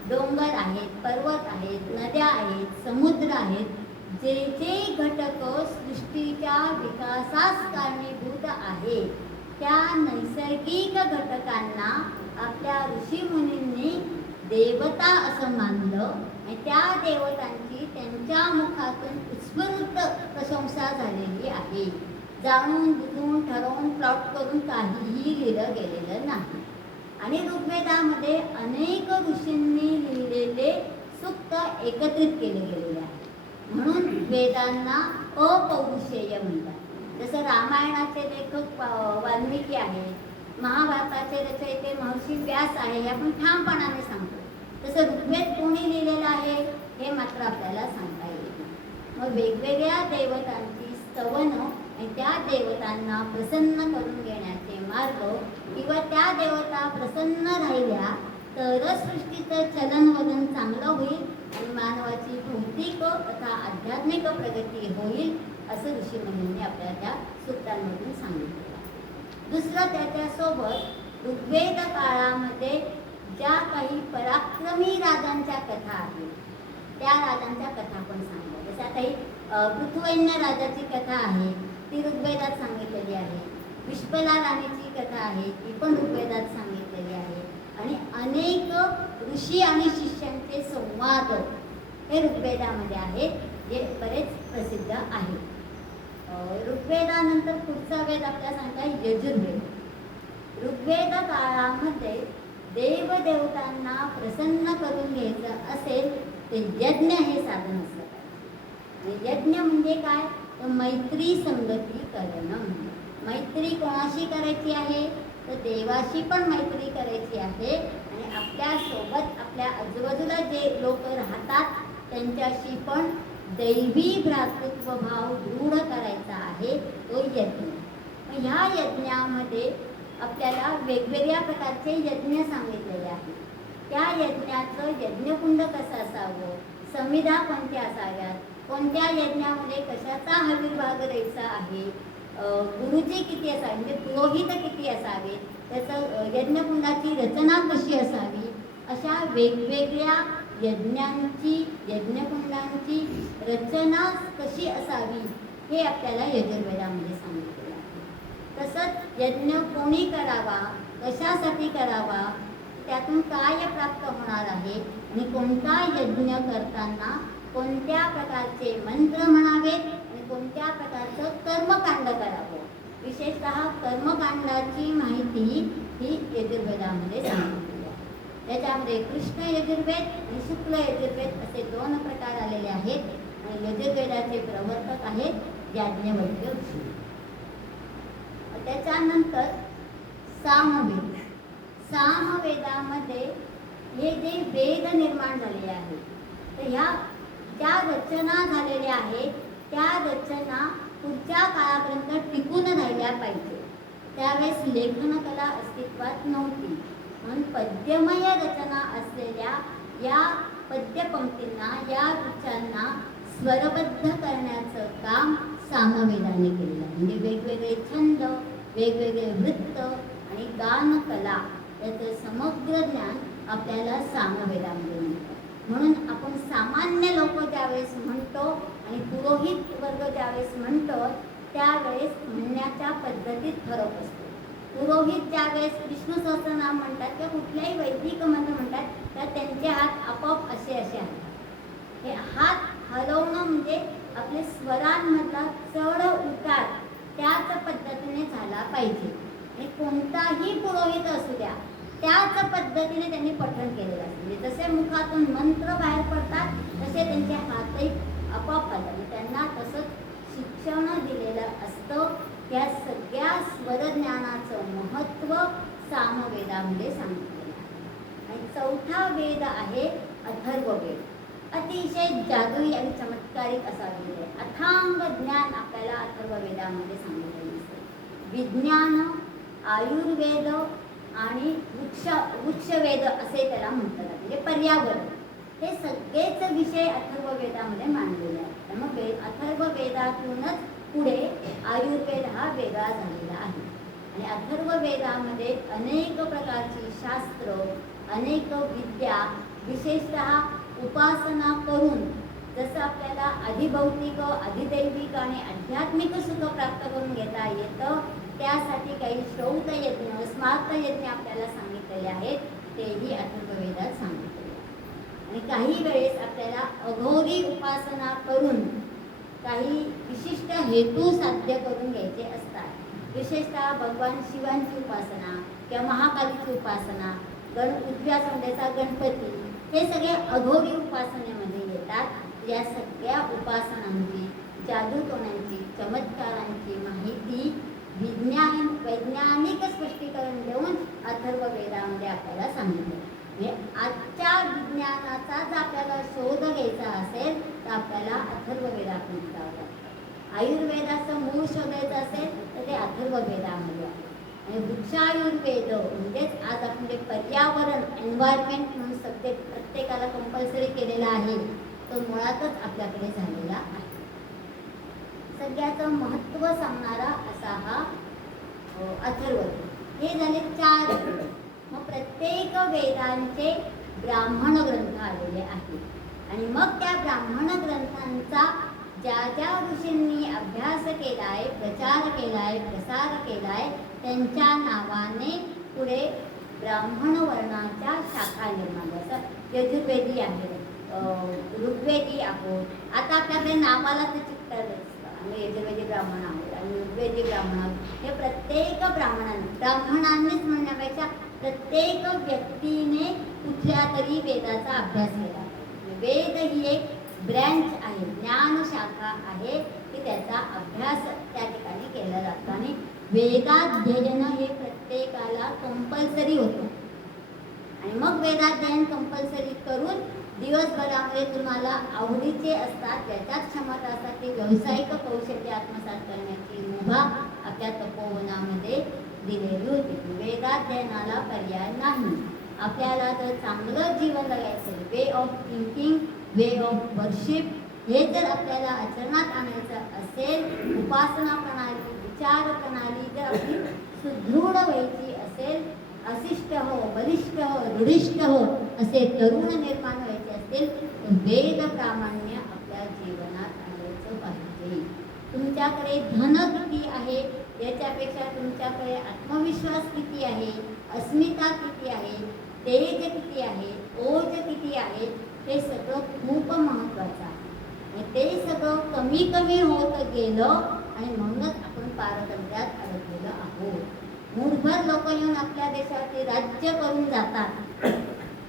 डोंगर आहेत, पर्वत आहेत, नद्या आहेत, समुद्र आहेत, जे जे घटक सृष्टीच्या विकासास कारणीभूत आहे त्या नैसर्गिक घटकांना आपल्या ऋषीमुनींनी देवता असं मानलं आणि त्या देवतांची त्यांच्या मुखातून उत्स्फूर्त प्रशंसा झालेली आहे. जाणून बुजून ठरवून प्लॉट करून काहीही लिहिलं गेलेलं नाही. आणि ऋग्वेदामध्ये अनेक ऋषींनी लिहिलेले सूक्त एकत्रित केले गेलेले आहे. म्हणून वेदांना अपौरुषेय म्हणतात. जसं रामायणाचे लेखक वाल्मिकी आहेत, महाभारताचे रचयिते महर्षी व्यास आहे हे आपण ठामपणाने सांगतो. तसं ऋग्वेद कोणी लिहिलेलं आहे हे मात्र आपल्याला सांगता येत नाही. मग वेगवेगळ्या देवतांची स्तवनं आणि त्या देवतांना प्रसन्न करून घेण्याचे मार्ग किंवा त्या देवता प्रसन्न राहिल्या तरच सृष्टीचं चलनवलन चांगलं होईल आणि मानवाची भौतिक तथा आध्यात्मिक प्रगती होईल असं ऋषीमुनींनी आपल्या त्या सूत्रांमधून सांगितलेलं आहे. दुसरं त्याच्यासोबत ऋग्वेद काळामध्ये ज्या काही पराक्रमी राजांच्या कथा आहेत त्या राजांच्या कथा पण सांगतात. जसं आता ही पृथुवैन्य राजाची कथा आहे ती ऋग्वेदात सांगितलेली आहे. विश्वला राणीची कथा आहे ती पण ऋग्वेदात सांगितलेली आहे. आणि अनेक ऋषी आणि शिष्यांचे संवाद हे ऋग्वेदामध्ये आहेत जे बरेच प्रसिद्ध आहेत. ऋग्वेदानंतर पुढचा वेद आपल्याला सांगता यजुर्वेद. ऋग्वेद काळामध्ये देवदेवतांना प्रसन्न करून घ्यायचं असेल तर यज्ञ हे साधन असलं पाहिजे. यज्ञ म्हणजे काय तर मैत्री संगती करणं. मैत्री कोणाशी करायची आहे तर देवाशी पण मैत्री करायची आहे आणि आपल्यासोबत आपल्या आजूबाजूला जे लोक राहतात त्यांच्याशी पण दैवी भ्रातृत्व भाव दृढ करायचा आहे तो यज्ञ. मग ह्या यज्ञामध्ये आपल्याला वेगवेगळ्या प्रकारचे यज्ञ सांगितलेले आहेत. त्या यज्ञाचं यज्ञकुंड कसं असावं, समिधा कोणत्या असाव्यात, कोणत्या यज्ञामध्ये कशाचा आविर्भाव द्यायचा आहे, गुरुजी किती असावे म्हणजे पुरोहित किती असावे, त्याचं यज्ञकुंडाची रचना कशी असावी, अशा वेगवेगळ्या यज्ञांची यज्ञकुंडांची रचना कशी असावी हे आपल्याला यजुर्वेदामध्ये सांगितलेलं आहे. तसंच यज्ञ कोणी करावा, कशासाठी करावा, त्यातून काय प्राप्त होणार आहे आणि कोणता यज्ञ करताना कोणत्या प्रकारचे मंत्र म्हणावेत आणि कोणत्या प्रकारचं कर्मकांड करावं. विशेषतः कर्मकांडाची माहिती ही यजुर्वेदामध्ये सांगितलेली आहे. त्याच्यामध्ये कृष्ण यजुर्वेद आणि शुक्ल यजुर्वेद असे 2 प्रकार आलेले आहेत आणि यजुर्वेदाचे प्रवर्तक आहेत याज्ञवल्क्य ऋषी. त्याच्यानंतर सामवेद. सामवेदामध्ये हे जे वेद निर्माण झालेले आहेत तर ह्या ज्या रचना झालेल्या आहेत त्या रचना पुढच्या काळापर्यंत टिकून राहिल्या पाहिजे. त्यावेळेस लेखनकला अस्तित्वात नव्हती म्हणून पद्यमय रचना असलेल्या या पद्यपंक्तींना या ऋचांना स्वरबद्ध करण्याचं काम सामवेदाने केलेलं आहे. म्हणजे वेगवेगळे छंद, वेगवेगळे वृत्त आणि गानकला याचं समग्र ज्ञान आपल्याला सामवेदामध्ये मिळतं. म्हणून आपण सामान्य लोक ज्यावेळेस म्हणतो आणि पुरोहित वर्ग ज्यावेळेस म्हणतो त्यावेळेस म्हणण्याच्या पद्धतीत फरक असतो. पुरोहित ज्यावेळेस विष्णू सहस्रनाम म्हणतात किंवा कुठल्याही वैदिक मंत्र म्हणतात तर त्यांचे हात आपोआप असे असे हलतात. हे हात हलवणं म्हणजे आपले स्वरांमधला चढ उतार त्याच पद्धतीने झाला पाहिजे. आणि कोणताही पुरोहित असू द्या त्याच पद्धतीने त्यांनी पठण केलेलं असते. जसे मुखातून मंत्र बाहेर पडतात तसे त्यांचे हातही आपोआप हलतात. त्यांना तसंच शिक्षण दिलेलं असतं. या सगळ्या स्वरज्ञानाचं महत्त्व सामवेदामध्ये सांगितलेलं आहे. आणि चौथा वेद आहे अथर्ववेद. अतिशय जादुई आणि चमत्कारिक असा वेद आहे. अथांग ज्ञान आपल्याला अथर्ववेदामध्ये सांगितलेलं असतं. विज्ञान, आयुर्वेद आणि वृक्षवेद असे त्याला म्हटलं जातं. म्हणजे पर्यावरण हे सगळेच विषय अथर्ववेदामध्ये मांडलेले आहेत. त्यामुळे अथर्ववेदातूनच पुढे आयुर्वेद हा वेगळा झालेला आहे. आणि अथर्ववेदामध्ये अनेक प्रकारची शास्त्र, अनेक विद्या, विशेषतः उपासना करून जसं आपल्याला अधिभौतिक, अधिदैविक आणि आध्यात्मिक सुख प्राप्त करून घेता येतं त्यासाठी काही श्रौत यज्ञ, स्मार्त यज्ञ आपल्याला सांगितलेले आहेत. तेही अथर्ववेदात सांगितलेले आहेत. आणि काही वेळेस आपल्याला अघोरी उपासना करून काही विशिष्ट हेतू साध्य करून घ्यायचे असतात. विशेषतः भगवान शिवांची उपासना किंवा महाकालीची उपासना, उजव्या संध्याचा गणपती हे सगळे अघोरी उपासनेमध्ये येतात. या सगळ्या उपासनांची, जादूटोण्यांची, चमत्कारांची माहिती वैज्ञानिक स्पष्टीकरण देऊन अथर्ववेदामध्ये आपल्याला सांगितलं. म्हणजे आजच्या विज्ञानाचा जर आपल्याला शोध घ्यायचा असेल तर आपल्याला अथर्ववेदातून जावं लागतं. आयुर्वेदाचं मूळ शोधायचं असेल तर ते अथर्ववेदामध्ये आहे. आणि वृक्षायुर्वेद म्हणजेच आज आपण जे पर्यावरण, एन्व्हायरमेंट म्हणून सब्जेक्ट प्रत्येकाला कंपल्सरी केलेला आहे तो मुळातच आपल्याकडे झालेला आहे. सगळ्याचं महत्त्व सांगणारा असा हा अथर्ववेद. हे झाले 4 वेद. मग प्रत्येक वेदांचे ब्राह्मण ग्रंथ आलेले आहेत. आणि मग त्या ब्राह्मण ग्रंथांचा ज्या ज्या ऋषींनी अभ्यास केलाय, प्रचार केलाय, प्रसार केलाय त्यांच्या नावाने पुढे ब्राह्मण वर्णाच्या शाखा निर्माण झाल्या. यजुर्वेदी आहे, ऋग्वेदी आहोत. आता आपल्याकडे नावाला ते चिकटलं आम्ही यजुर्वेदी ब्राह्मण आहोत आणि ऋग्वेदी ब्राह्मण आहोत. हे प्रत्येक ब्राह्मणांनीच म्हणण्यापेक्षा प्रत्येक व्यक्तीने कुठल्या तरी वेदाचा अभ्यास केला. वेद ही एक ब्रँच आहे, ज्ञान शाखा आहे की त्याचा अभ्यास त्या ठिकाणी केला जातो. आणि वेदाध्ययन हे प्रत्येकाला कंपल्सरी होतं. आणि मग वेदाध्ययन कंपल्सरी करून दिवसभरामध्ये तुम्हाला आवडीचे असतात, ज्याच्यात क्षमता असतात ते व्यावसायिक कौशल्य आत्मसात करण्याची मुभा आपल्या तपोवनामध्ये दिलेली होती. वेदाध्ययनाला पर्याय नाही. आपल्याला जर चांगलं जीवन जगायचं, way of thinking, way of worship हे जर आपल्याला आचरणात आणायचं असेल, उपासना प्रणाली, विचार प्रणाली जर आपली सुदृढ व्हायची असेल, अशिष्ट हो, बलिष्ठ हो, दृढिष्ठ हो असे तरुण निर्माण व्हायचे असतील तर वेद प्रामाण्य आपल्या जीवनात आणायचं पाहिजे. तुमच्याकडे धन किती आहे याच्यापेक्षा तुमच्याकडे आत्मविश्वास किती आहे, अस्मिता किती आहे, तेज किती आहे, ओज किती आहे हे सगळं खूप महत्त्वाचं आहे. आणि ते सगळं कमी कमी होत गेलं आणि म्हणूनच आपण पारतंत्र्यात अडकलेलो आहोत. मूठभर लोक येऊन आपल्या देशावरती राज्य करून जातात.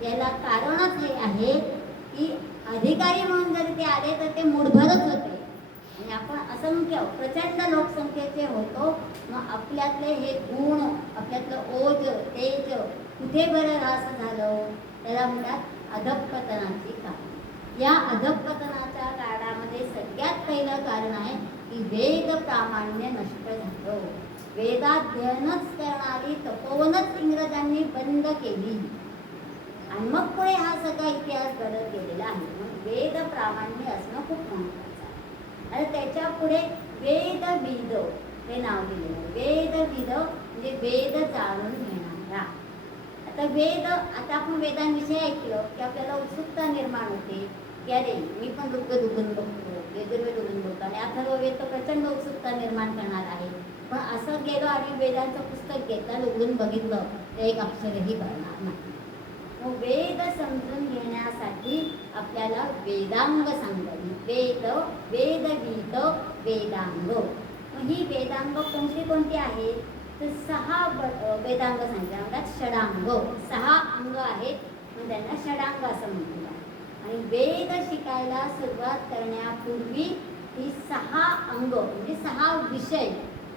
याला कारणच हे आहे की अधिकारी म्हणून जर ते आले तर ते मूठभरच होते आणि आपण असंख्य प्रचंड लोकसंख्येचे होतो. मग आपल्यातले हे गुण, आपल्यातलं ओज, तेज कुठे बरं ह्रास झालं त्याला म्हणतात अधःपतनाची कारण. या अधःपतनाच्या कारणामध्ये सगळ्यात पहिलं कारण आहे की वेद प्रामाण्य नष्ट झालं. वेदाध्ययनच करणारी तपोवनच इंग्रजांनी बंद केली आणि मग पुढे हा सगळा इतिहास घडत गेलेला आहे. मग वेद प्रामाण्य असणं खूप महत्त्वाचं आहे. आणि त्याच्या पुढे वेदविद हे नाव दिलेलं आहे. वेदविद म्हणजे वेद जाणून घेणारा. आता आपण वेदांविषयी ऐकलं की आपल्याला उत्सुकता निर्माण होते. की अरे मी पण ऋग्वेद उघडून बघतो, यजुर्वेद उघडून बघतो आणि अथर्ववेद तर प्रचंड उत्सुकता निर्माण करणार आहे. पण असं गेलो आणि वेदांचं पुस्तक घेतलं, उघडून बघितलं तर एक अक्षरही कळणार नाही. मग वेद समजून घेण्यासाठी आपल्याला वेदांग सांगावी. वेदविद वेदांग. मग ही वेदांग कोणती आहे तर 6 वेदांग सांगितले म्हणतात. षडांग, 6 अंग आहेत मग त्यांना षडांग असं म्हणतात. आणि वेद शिकायला सुरुवात करण्यापूर्वी ही 6 अंग म्हणजे 6 विषय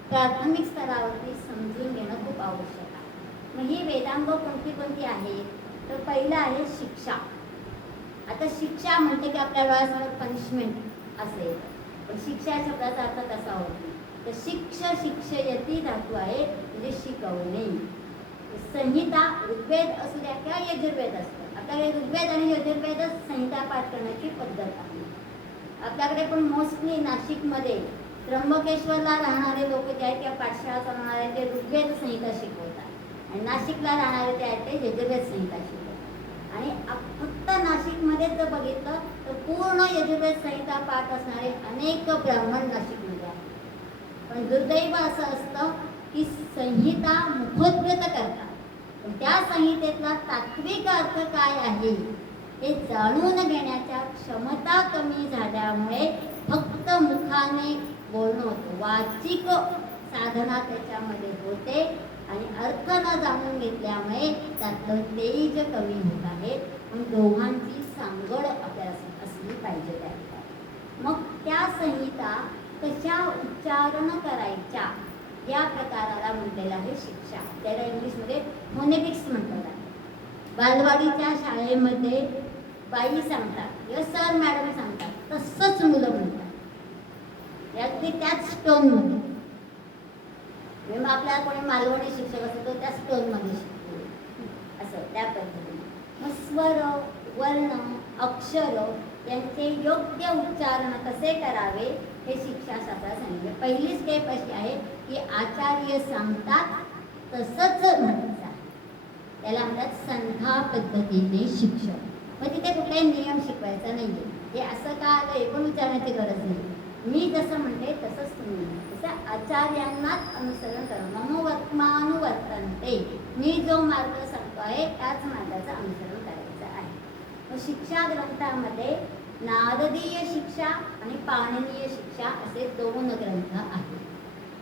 प्राथमिक स्तरावरती समजून घेणं खूप आवश्यक आहे. मग ही वेदांग कोणती आहेत तर पहिलं आहे शिक्षा. आता शिक्षा म्हणते की आपल्या वेळेस पनिशमेंट असेल, पण शिक्षा शब्दाचा अर्थ तसा होतो. तर शिक्षयती धातू आहे म्हणजे शिकवणे. संहिता ऋग्वेद असू द्या किंवा यजुर्वेद असतो. आपल्याकडे ऋग्वेद आणि यजुर्वेदच संहिता पाठ करण्याची पद्धत आहे. आपल्याकडे पण मोस्टली नाशिकमध्ये त्र्यंबकेश्वरला राहणारे लोक जे आहेत किंवा पाठशाळा चालवणारे ते ऋग्वेद संहिता शिकवतात आणि नाशिकला राहणारे ते आहेत ते यजुर्वेद संहिता शिकवतात. आणि फक्त नाशिकमध्ये जर बघितलं तर पूर्ण यजुर्वेद संहिता पाठ असणारे अनेक ब्राह्मण नाशिकमध्ये आहेत. पण दुर्दैव असं असतं की संहिता मुखोद्गत करतात, पण त्या संहितेतला तात्विक अर्थ काय आहे हे जाणून घेण्याच्या क्षमता कमी झाल्यामुळे फक्त मुखाने बोलणं होतं, वाचिक साधना त्याच्यामध्ये होते आणि अर्थ न जाणून घेतल्यामुळे त्यातलं तेज कमी होत आहे. पण दोघांची सांगड आपल्याला असली पाहिजे. मग त्या संहिता कशा उच्चारण करायच्या या प्रकाराला म्हटलेलं आहे शिक्षा. त्याला इंग्लिशमध्ये फोनेटिक्स म्हटलं जातं. बालवाडीच्या शाळेमध्ये बाई सांगतात किंवा सर मॅडम सांगतात तसंच मुलं म्हणतात, अगदी त्याच टोनमध्ये. मग आपल्याला कोणी मालवणी शिक्षक असतो तो त्याच टोनमध्ये शिकतो असं त्या पद्धतीने. मग स्वर, वर्ण, अक्षर यांचे योग्य उच्चारण कसे करावे हे शिक्षाशास्त्रात सांगितले. पहिली स्टेप अशी आहे की आचार्य सांगतात तसंच म्हणायचं. त्याला म्हणतात संधा पद्धतीने शिक्षण. मग तिथे कुठलाही नियम शिकवायचा नाहीये. हे असं का आलं हे पण विचारण्याची गरज नाही. मी जसं म्हणते तसंच तुम्ही तसं आचार्यांनाच अनुसरण करा. मम वर्त्मानुवर्तन्ते. मी जो मार्ग सांगतो आहे त्याच मार्गाचं अनुसरण करायचं आहे. मग शिक्षा ग्रंथामध्ये नारदीय शिक्षा आणि पाणिनीय शिक्षा असे 2 ग्रंथ आहेत.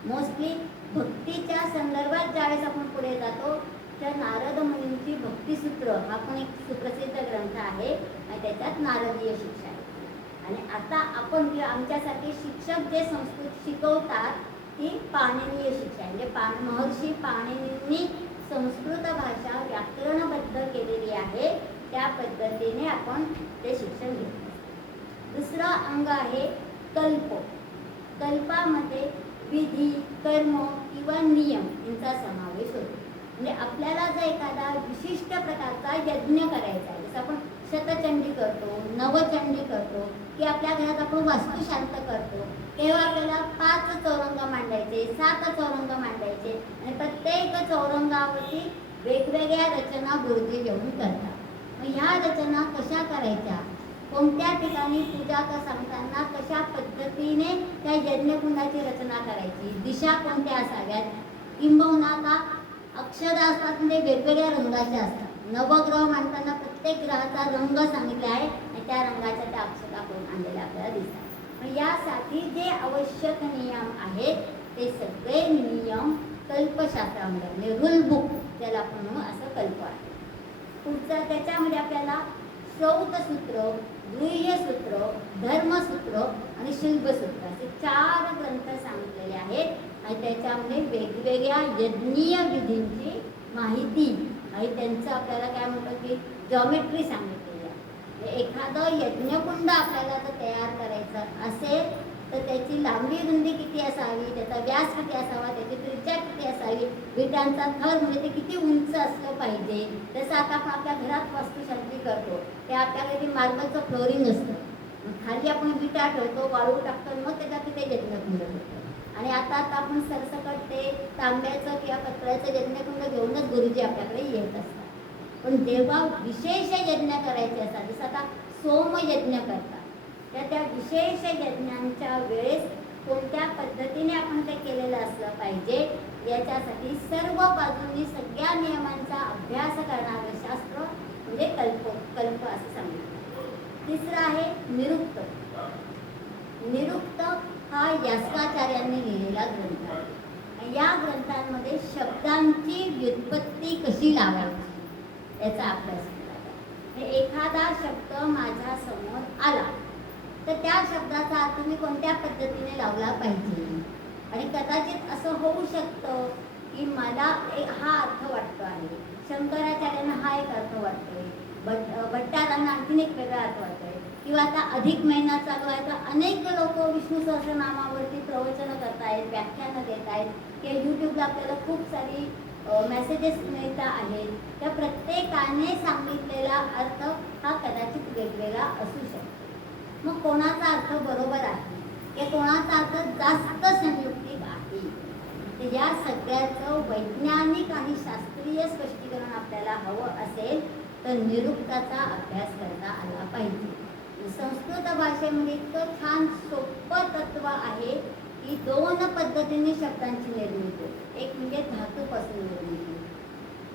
मोस्टली भक्तीच्या संदर्भात ज्यावेळेस आपण पुढे जातो तर नारद मुनींची भक्तिसूत्र हा पण एक सुप्रसिद्ध ग्रंथ आहे आणि त्याच्यात नारदीय शिक्षा आहे. आणि आता आपण किंवा आमच्यासाठी शिक्षक जे संस्कृत शिकवतात ती पाणिनीय शिक्षा आहे. म्हणजे महर्षी पाणिनींनी संस्कृत भाषा व्याकरणबद्ध केलेली आहे त्या पद्धतीने आपण ते शिक्षण घेतो. दुसरं अंग आहे कल्प. कल्पामध्ये विधी, कर्म किंवा नियम यांचा समावेश होतो. म्हणजे आपल्याला जर एखादा विशिष्ट प्रकारचा यज्ञ करायचा आहे, जसं आपण शतचंडी करतो, नवचंडी करतो की आपल्या घरात आपण वास्तू शांत करतो, तेव्हा आपल्याला 5 चौरंग मांडायचे, 7 चौरंग मांडायचे आणि प्रत्येक चौरंगावरती वेगवेगळ्या रचना गुरुजी घेऊन करतात. मग ह्या रचना कशा करायच्या, कोणत्या ठिकाणी पूजा सांगताना कशा पद्धतीने त्या यज्ञकुंडाची रचना करायची, दिशा कोणत्या असाव्यात, किंबहुना का अक्षरा असतात म्हणजे वेगवेगळ्या रंगाच्या असतात. नवग्रह मांडताना प्रत्येक ग्रहाचा रंग सांगितला आहे आणि त्या रंगाच्या त्या अक्षरा करून आणलेल्या आपल्याला दिसतात. मग यासाठी जे आवश्यक नियम आहेत ते सगळे नियम कल्पशास्त्रामध्ये म्हणजे रूल बुक ज्याला आपण म्हणू असं कल्प आहे. पुढचं त्याच्यामध्ये आपल्याला श्रौतसूत्र, गृह्यसूत्र, धर्मसूत्र आणि शिल्पसूत्र असे 4 ग्रंथ सांगितलेले आहेत आणि त्याच्यामध्ये वेगवेगळ्या यज्ञीय विधींची माहिती आणि त्यांचं आपल्याला काय म्हणतात की जॉमेट्री सांगितलेली आहे. एखादं यज्ञकुंड आपल्याला जर तयार करायचं असेल तर त्याची लांबी रुंदी किती असावी, त्याचा व्यास किती असावा, त्याची त्रिज्या किती असावी, विटांचा थर म्हणजे ते किती उंच असलं पाहिजे. जसं आता आपण आपल्या घरात वास्तुशांती करतो ते आपल्याकडे मार्बलचं फ्लोरिंग असतं, खाली आपण विटा ठेवतो, वाळू टाकतो, मग त्याच्यात ते यज्ञकुंड होतं. आणि आता आपण सरसकट ते तांब्याचं किंवा पत्राचं यज्ञकुंड घेऊनच गुरुजी आपल्याकडे येत असतात. पण जेव्हा विशेष यज्ञ करायचे असतात, जसं आता सोमयज्ञ करतात, त्या विशेष यज्ञांच्या वेळेस कोणत्या पद्धतीने आपण ते केलेलं असलं पाहिजे याच्यासाठी सर्व बाजूंनी सगळ्या नियमांचा अभ्यास करणारं शास्त्र म्हणजे कल्प असं सांगितलं. तिसरं आहे निरुक्त. निरुक्त हा यास्काचार्यांनी लिहिलेला ग्रंथ आहे. या ग्रंथांमध्ये शब्दांची व्युत्पत्ती कशी लावायची याचा अभ्यास केला. एखादा शब्द माझ्या समोर आला तर त्या शब्दाचा अर्थ मी कोणत्या पद्धतीने लावला पाहिजे. आणि कदाचित असं होऊ शकतं की मला हा अर्थ वाटतो आहे, शंकराचार्यांना हा एक अर्थ वाटतोय, भट्टारांना आणखीन एक वेगळा अर्थ वाटतोय, किंवा आता अधिक महिना चालू आहे तर अनेक लोक विष्णू सहस्रनामावरती प्रवचनं करतायत, व्याख्यानं देत आहेत, किंवा यूट्यूबला आपल्याला खूप सारी मेसेजेस मिळत आहेत. त्या प्रत्येकाने सांगितलेला अर्थ हा कदाचित वेगवेगळा असू शकतो. मग कोणाचा अर्थ बरोबर आहे किंवा कोणाचा अर्थ जास्त संयुक्तिक आहे, तर या सगळ्याचं वैज्ञानिक आणि शास्त्रीय स्पष्टीकरण आपल्याला हवं असेल तर निरुक्ताचा अभ्यास करता आला पाहिजे. संस्कृत भाषेमध्ये इतकं छान सोपं तत्व आहे की 2 पद्धतीने शब्दांची निर्मिती होते. एक म्हणजे धातूपासून निर्मिती,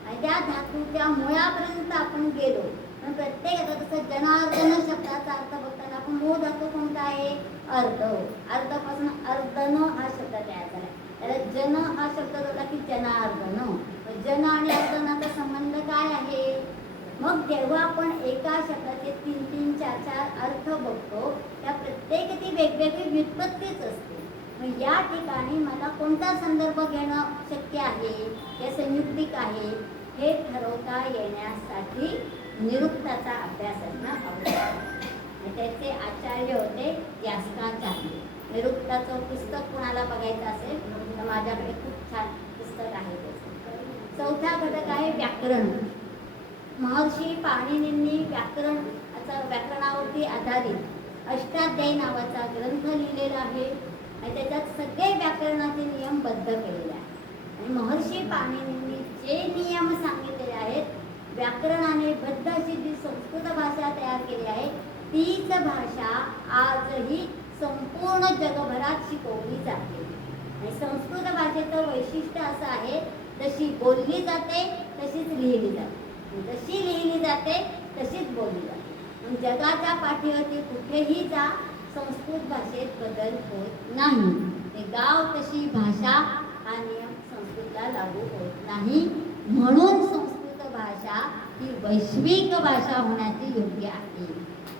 आणि त्या धातूच्या मुळापर्यंत आपण गेलो पण प्रत्येक आता तसं जनार्दन शब्दाचा अर्थ बघताना आपण मूळ धातू कोणता आहे, अर्ध. अर्धापासून अर्धन हा शब्द तयार झाला. त्याला जन हा शब्द जोडला की जनार्दन. जन आणि अर्धनाचा संबंध काय आहे. मग जेव्हा आपण एका शब्दाचे 3-3, 4-4 अर्थ बघतो त्या प्रत्येक ती वेगवेगळी व्युत्पत्तीच असते. मग या ठिकाणी मला कोणता संदर्भ घेणं शक्य आहे या संयुक्तिक आहे हे ठरवता येण्यासाठी निरुक्ताचा अभ्यास असणं आवश्यक आहे. त्याचे आचार्य होते यास्काचार्य. निरुक्ताचं पुस्तक कुणाला बघायचं असेल तर माझ्याकडे खूप छान पुस्तक आहे. चौथा घटक आहे व्याकरण. महर्षी पाणिनींनी व्याकरणावरती आधारित अष्टाध्यायी नावाचा ग्रंथ लिहिलेला आहे आणि त्याच्यात सगळे व्याकरणाचे नियम बद्ध केलेले आहेत. आणि महर्षी पाणिनींनी जे नियम सांगितलेले आहेत, व्याकरणाने बद्ध अशी जी संस्कृत भाषा तयार केली आहे तीच भाषा आजही संपूर्ण जगभरात शिकवली जाते. आणि संस्कृत भाषेचं वैशिष्ट्य असं आहे, जशी बोलली जाते तशीच लिहिली जाते, जशी लिहिली जाते तशीच बोलली जाते. जगाच्या पाठीवरती कुठेही जा, संस्कृत भाषेत बदल होत नाही. ते गाव तशी भाषा हा नियम संस्कृतला लागू होत नाही. म्हणून संस्कृत भाषा ही वैश्विक भाषा होण्याची योग्य आहे.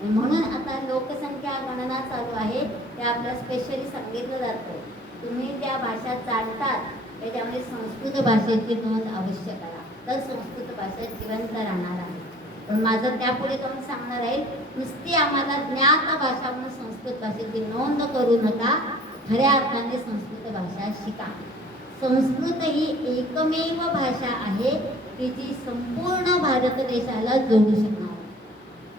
म्हणून आता लोकसंख्या गणना चालू आहे, ते आपल्याला स्पेशली सांगितलं जातं, तुम्ही ज्या भाषा जाणतात त्याच्यामध्ये संस्कृत भाषेची नोंद अवश्य करा, तर संस्कृत भाषा जिवंत राहणार आहे. पण माझं त्यापुढे जाऊन सांगणार आहे, नुसती आम्हाला ज्ञात भाषा म्हणून संस्कृत भाषेची नोंद करू नका, खऱ्या अर्थाने संस्कृत भाषा शिका. संस्कृत ही एकमेव भाषा आहे की जी संपूर्ण भारत देशाला जोडू शकणार.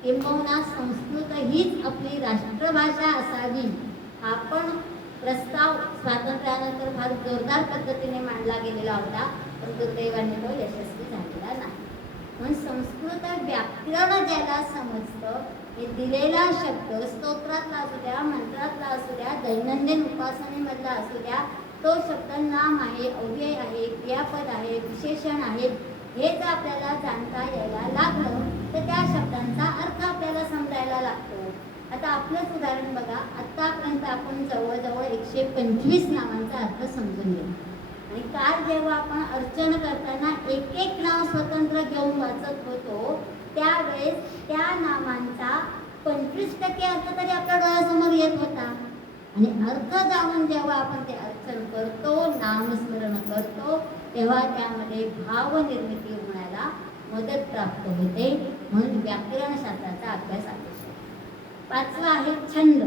किंबहुना संस्कृत हीच आपली राष्ट्रभाषा असावी हा पण प्रस्ताव स्वातंत्र्यानंतर फार जोरदार पद्धतीने मांडला गेलेला होता, पण दुर्दैवाने तो यशस्वी झालेला नाही. म्हणून संस्कृत व्याकरण ज्याला समजतं, हे दिलेला शब्द स्तोत्रातला असू द्या, मंत्रातला असू द्या, दैनंदिन उपासनेमधला असू द्या, तो शब्द नाम आहे, अव्यय आहे, क्रियापद आहे, विशेषण आहे, हे जर आपल्याला जाणता यायला लागलं तर त्या शब्दांचा अर्थ आपल्याला समजायला लागतो. आता आपलंच उदाहरण बघा, आत्तापर्यंत आपण जवळजवळ 125 नावांचा अर्थ समजून घेऊ. आणि काल जेव्हा आपण अर्चन करताना एक एक नाव स्वतंत्र घेऊन वाचत होतो, त्यावेळेस त्या नामांचा 25% अर्थ तरी आपल्या डोळ्यासमोर येत होता. आणि अर्थ जाणून जेव्हा आपण ते अर्चन करतो, नामस्मरण करतो, तेव्हा त्यामध्ये भावनिर्मिती होण्याला मदत प्राप्त होते. म्हणून व्याकरणशास्त्राचा अभ्यास आवश्यक. 5वा आहे छंद.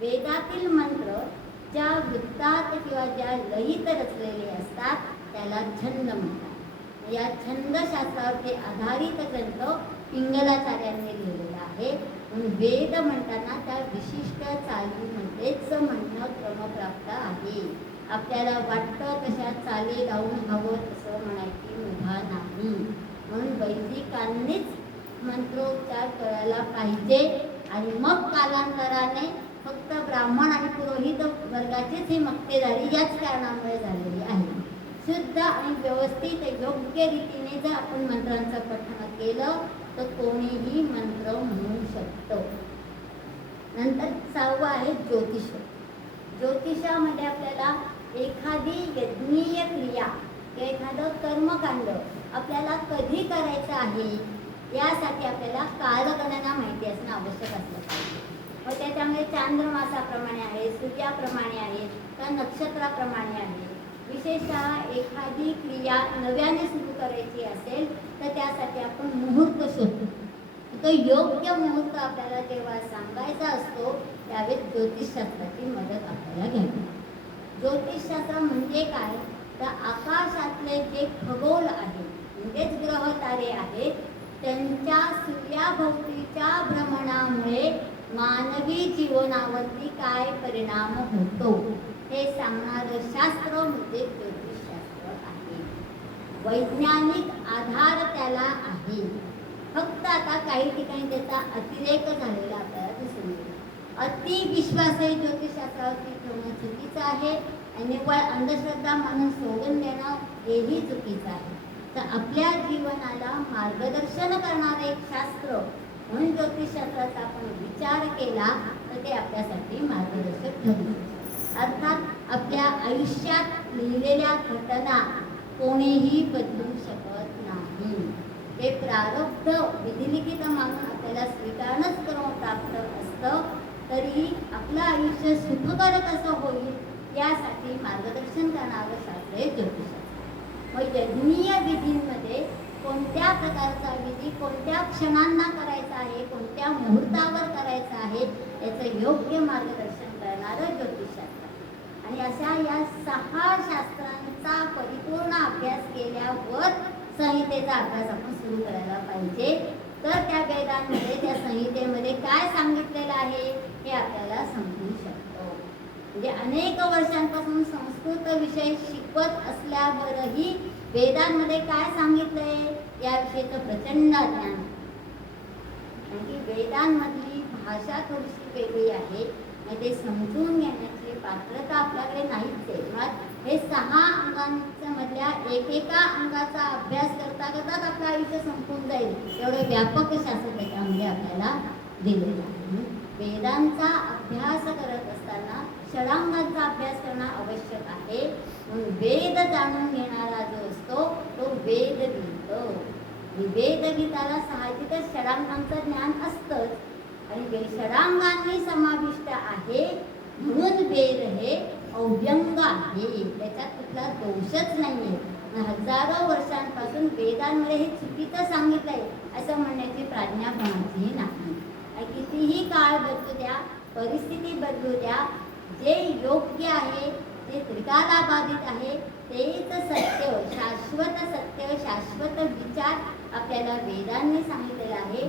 वेदातील मंत्र ज्या वृत्तात किंवा ज्या लयीत रचलेले असतात त्याला छंद म्हणतात. या छंदशास्त्रावरती आधारित ग्रंथ पिंगलाचार्यांनी लिहिलेला आहे. म्हणून वेद म्हणताना त्या विशिष्ट चालीमध्येच म्हणणं क्रमप्राप्त आहे. आपल्याला वाटतं तशा चाली लावून हवं तसं म्हणायची मुभा नाही. म्हणून वैदिकांनीच मंत्रोच्चार करायला पाहिजे आणि मग कालांतराने फक्त ब्राह्मण आणि पुरोहित वर्गाचीच ही मक्तेदारी याच कारणामुळे झालेली आहे. शुद्ध आणि व्यवस्थित योग्य रीतीने जर आपण मंत्रांचं पठण केलं तर कोणीही मंत्र म्हणू शकतो. नंतर 6वं आहे ज्योतिष. ज्योतिषामध्ये आपल्याला एखादी यज्ञीय क्रिया किंवा एखादं कर्मकांड आपल्याला कधी करायचं आहे यासाठी आपल्याला कालगणना माहिती असणं आवश्यक असलं पाहिजे. मग त्याच्यामध्ये चांद्रमासाप्रमाणे आहे, सूर्याप्रमाणे आहे, तर नक्षत्राप्रमाणे आहे. विशेषतः एखादी क्रिया नव्याने सुरू करायची असेल तर त्यासाठी आपण मुहूर्त शोधतो. तो योग्य मुहूर्त आपल्याला जेव्हा सांगायचा असतो त्यावेळेस ज्योतिषशास्त्राची मदत आपल्याला घ्यावी. ज्योतिषशास्त्र म्हणजे काय तर आकाशातले जे खगोल आहे म्हणजेच ग्रह तारे आहेत त्यांच्या सूर्याभोवतीच्या भ्रमणामुळे मानवी जीवनावरती काय परिणाम होतो हे सांगणारं शास्त्र म्हणजे ज्योतिषशास्त्र आहे. वैज्ञानिक आधार त्याला आहे. फक्त आता काही ठिकाणी त्याचा अतिरेक झालेला आपल्याला दिसून येईल. अति विश्वासही ज्योतिषशास्त्रावरती ठेवणं चुकीचं आहे आणि निव्वळ अंधश्रद्धा म्हणून सोडून देणं हेही चुकीचं आहे. तर आपल्या जीवनाला मार्गदर्शन करणारं एक शास्त्र म्हणून ज्योतिषशास्त्राचा आपण विचार केला तर ते आपल्यासाठी मार्गदर्शक ठरले. अर्थात आपल्या आयुष्यात लिहिलेल्या घटना कोणीही बदलू शकत नाही. ते प्रारब्ध विधिलिखित मानून आपल्याला स्वीकारणंच करून प्राप्त असतं. तरीही आपलं आयुष्य सुखकर कसं होईल यासाठी मार्गदर्शन करणारं शास्त्र आहे ज्योतिषशास्त्र. मग यज्ञीय विधींमध्ये कोणत्या प्रकारचा विधी कोणत्या क्षणांना करायचा आहे, कोणत्या मुहूर्तावर करायचा आहे याचं योग्य मार्गदर्शन करणारं ज्योतिषशास्त्र. आणि अशा या 6 शास्त्रांचा परिपूर्ण अभ्यास केल्यावर संहितेचा अभ्यास आपण सुरू करायला पाहिजे. तर त्या वेदांमध्ये त्या संहितेमध्ये काय सांगितलेलं आहे हे आपल्याला समजू शकतो. म्हणजे अनेक वर्षांपासून संस्कृत विषय शिकवत असल्यावरही वेदांमध्ये काय सांगितलंय याविषयीचं प्रचंड ज्ञान. म्हणजे वेदांमधली भाषा थोडीशी वेगळी आहे आणि ते समजून घेण्याची पात्रता आपल्याकडे नाहीच आहे. मग हे 6 अंगांच्या मधल्या एकेका अंगाचा अभ्यास करता करताच आपलं आयुष्य संपून जाईल एवढं व्यापक शास्त्र त्याच्यामध्ये आपल्याला दिलेलं आहे. वेदांचा अभ्यास करत असताना षडांगांचा अभ्यास करणं आवश्यक आहे. म्हणून वेद जाणून घेणारा जो असतो तो वेदविद. वेदविदाला साहजिकच षडांगांचं ज्ञान असतंच आणि षडांगांनी समाविष्ट आहे म्हणून वेद हे अव्यंग आहे. त्याच्यात कुठला दोषच नाहीये. हजारो वर्षांपासून वेदांमध्ये हे चुकीचं सांगितलंय असं म्हणण्याची प्राज्ञा कोणाचीही नाही. कितीही काळ बदलू द्या, परिस्थिती बदलू द्या, जे योग्य आहे जे त्रिकालाबाधित आहे तेच सत्य, शाश्वत सत्य, शाश्वत विचार आपल्याला वेदांनी सांगितलेलं आहे.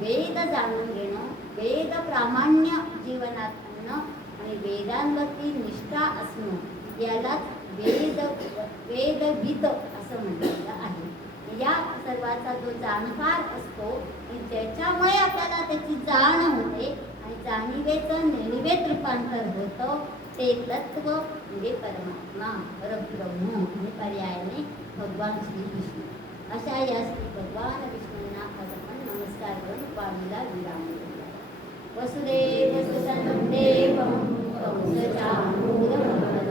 वेद जाणून घेणं, वेद प्रामाण्य जीवनात आणणं आणि वेदांवरती निष्ठा असणं यालाच वेदविद असं म्हटलेलं आहे. या सर्वाचा जो जाणकार असतो ज्याच्यामुळे आपल्याला त्याची जाण होते आणि जाणीवेचं निर्वेद रूपांतर होतं ते तत्व म्हणजे परमात्मा, परब्रह्म आणि पर्यायाने भगवान श्रीकृष्ण. अशा या श्री भगवान विष्णूंना आज आपण नमस्कार करून वाणीला विराम देऊया. वसुदेव सुतं देवं कंसचाणूरमर्दनं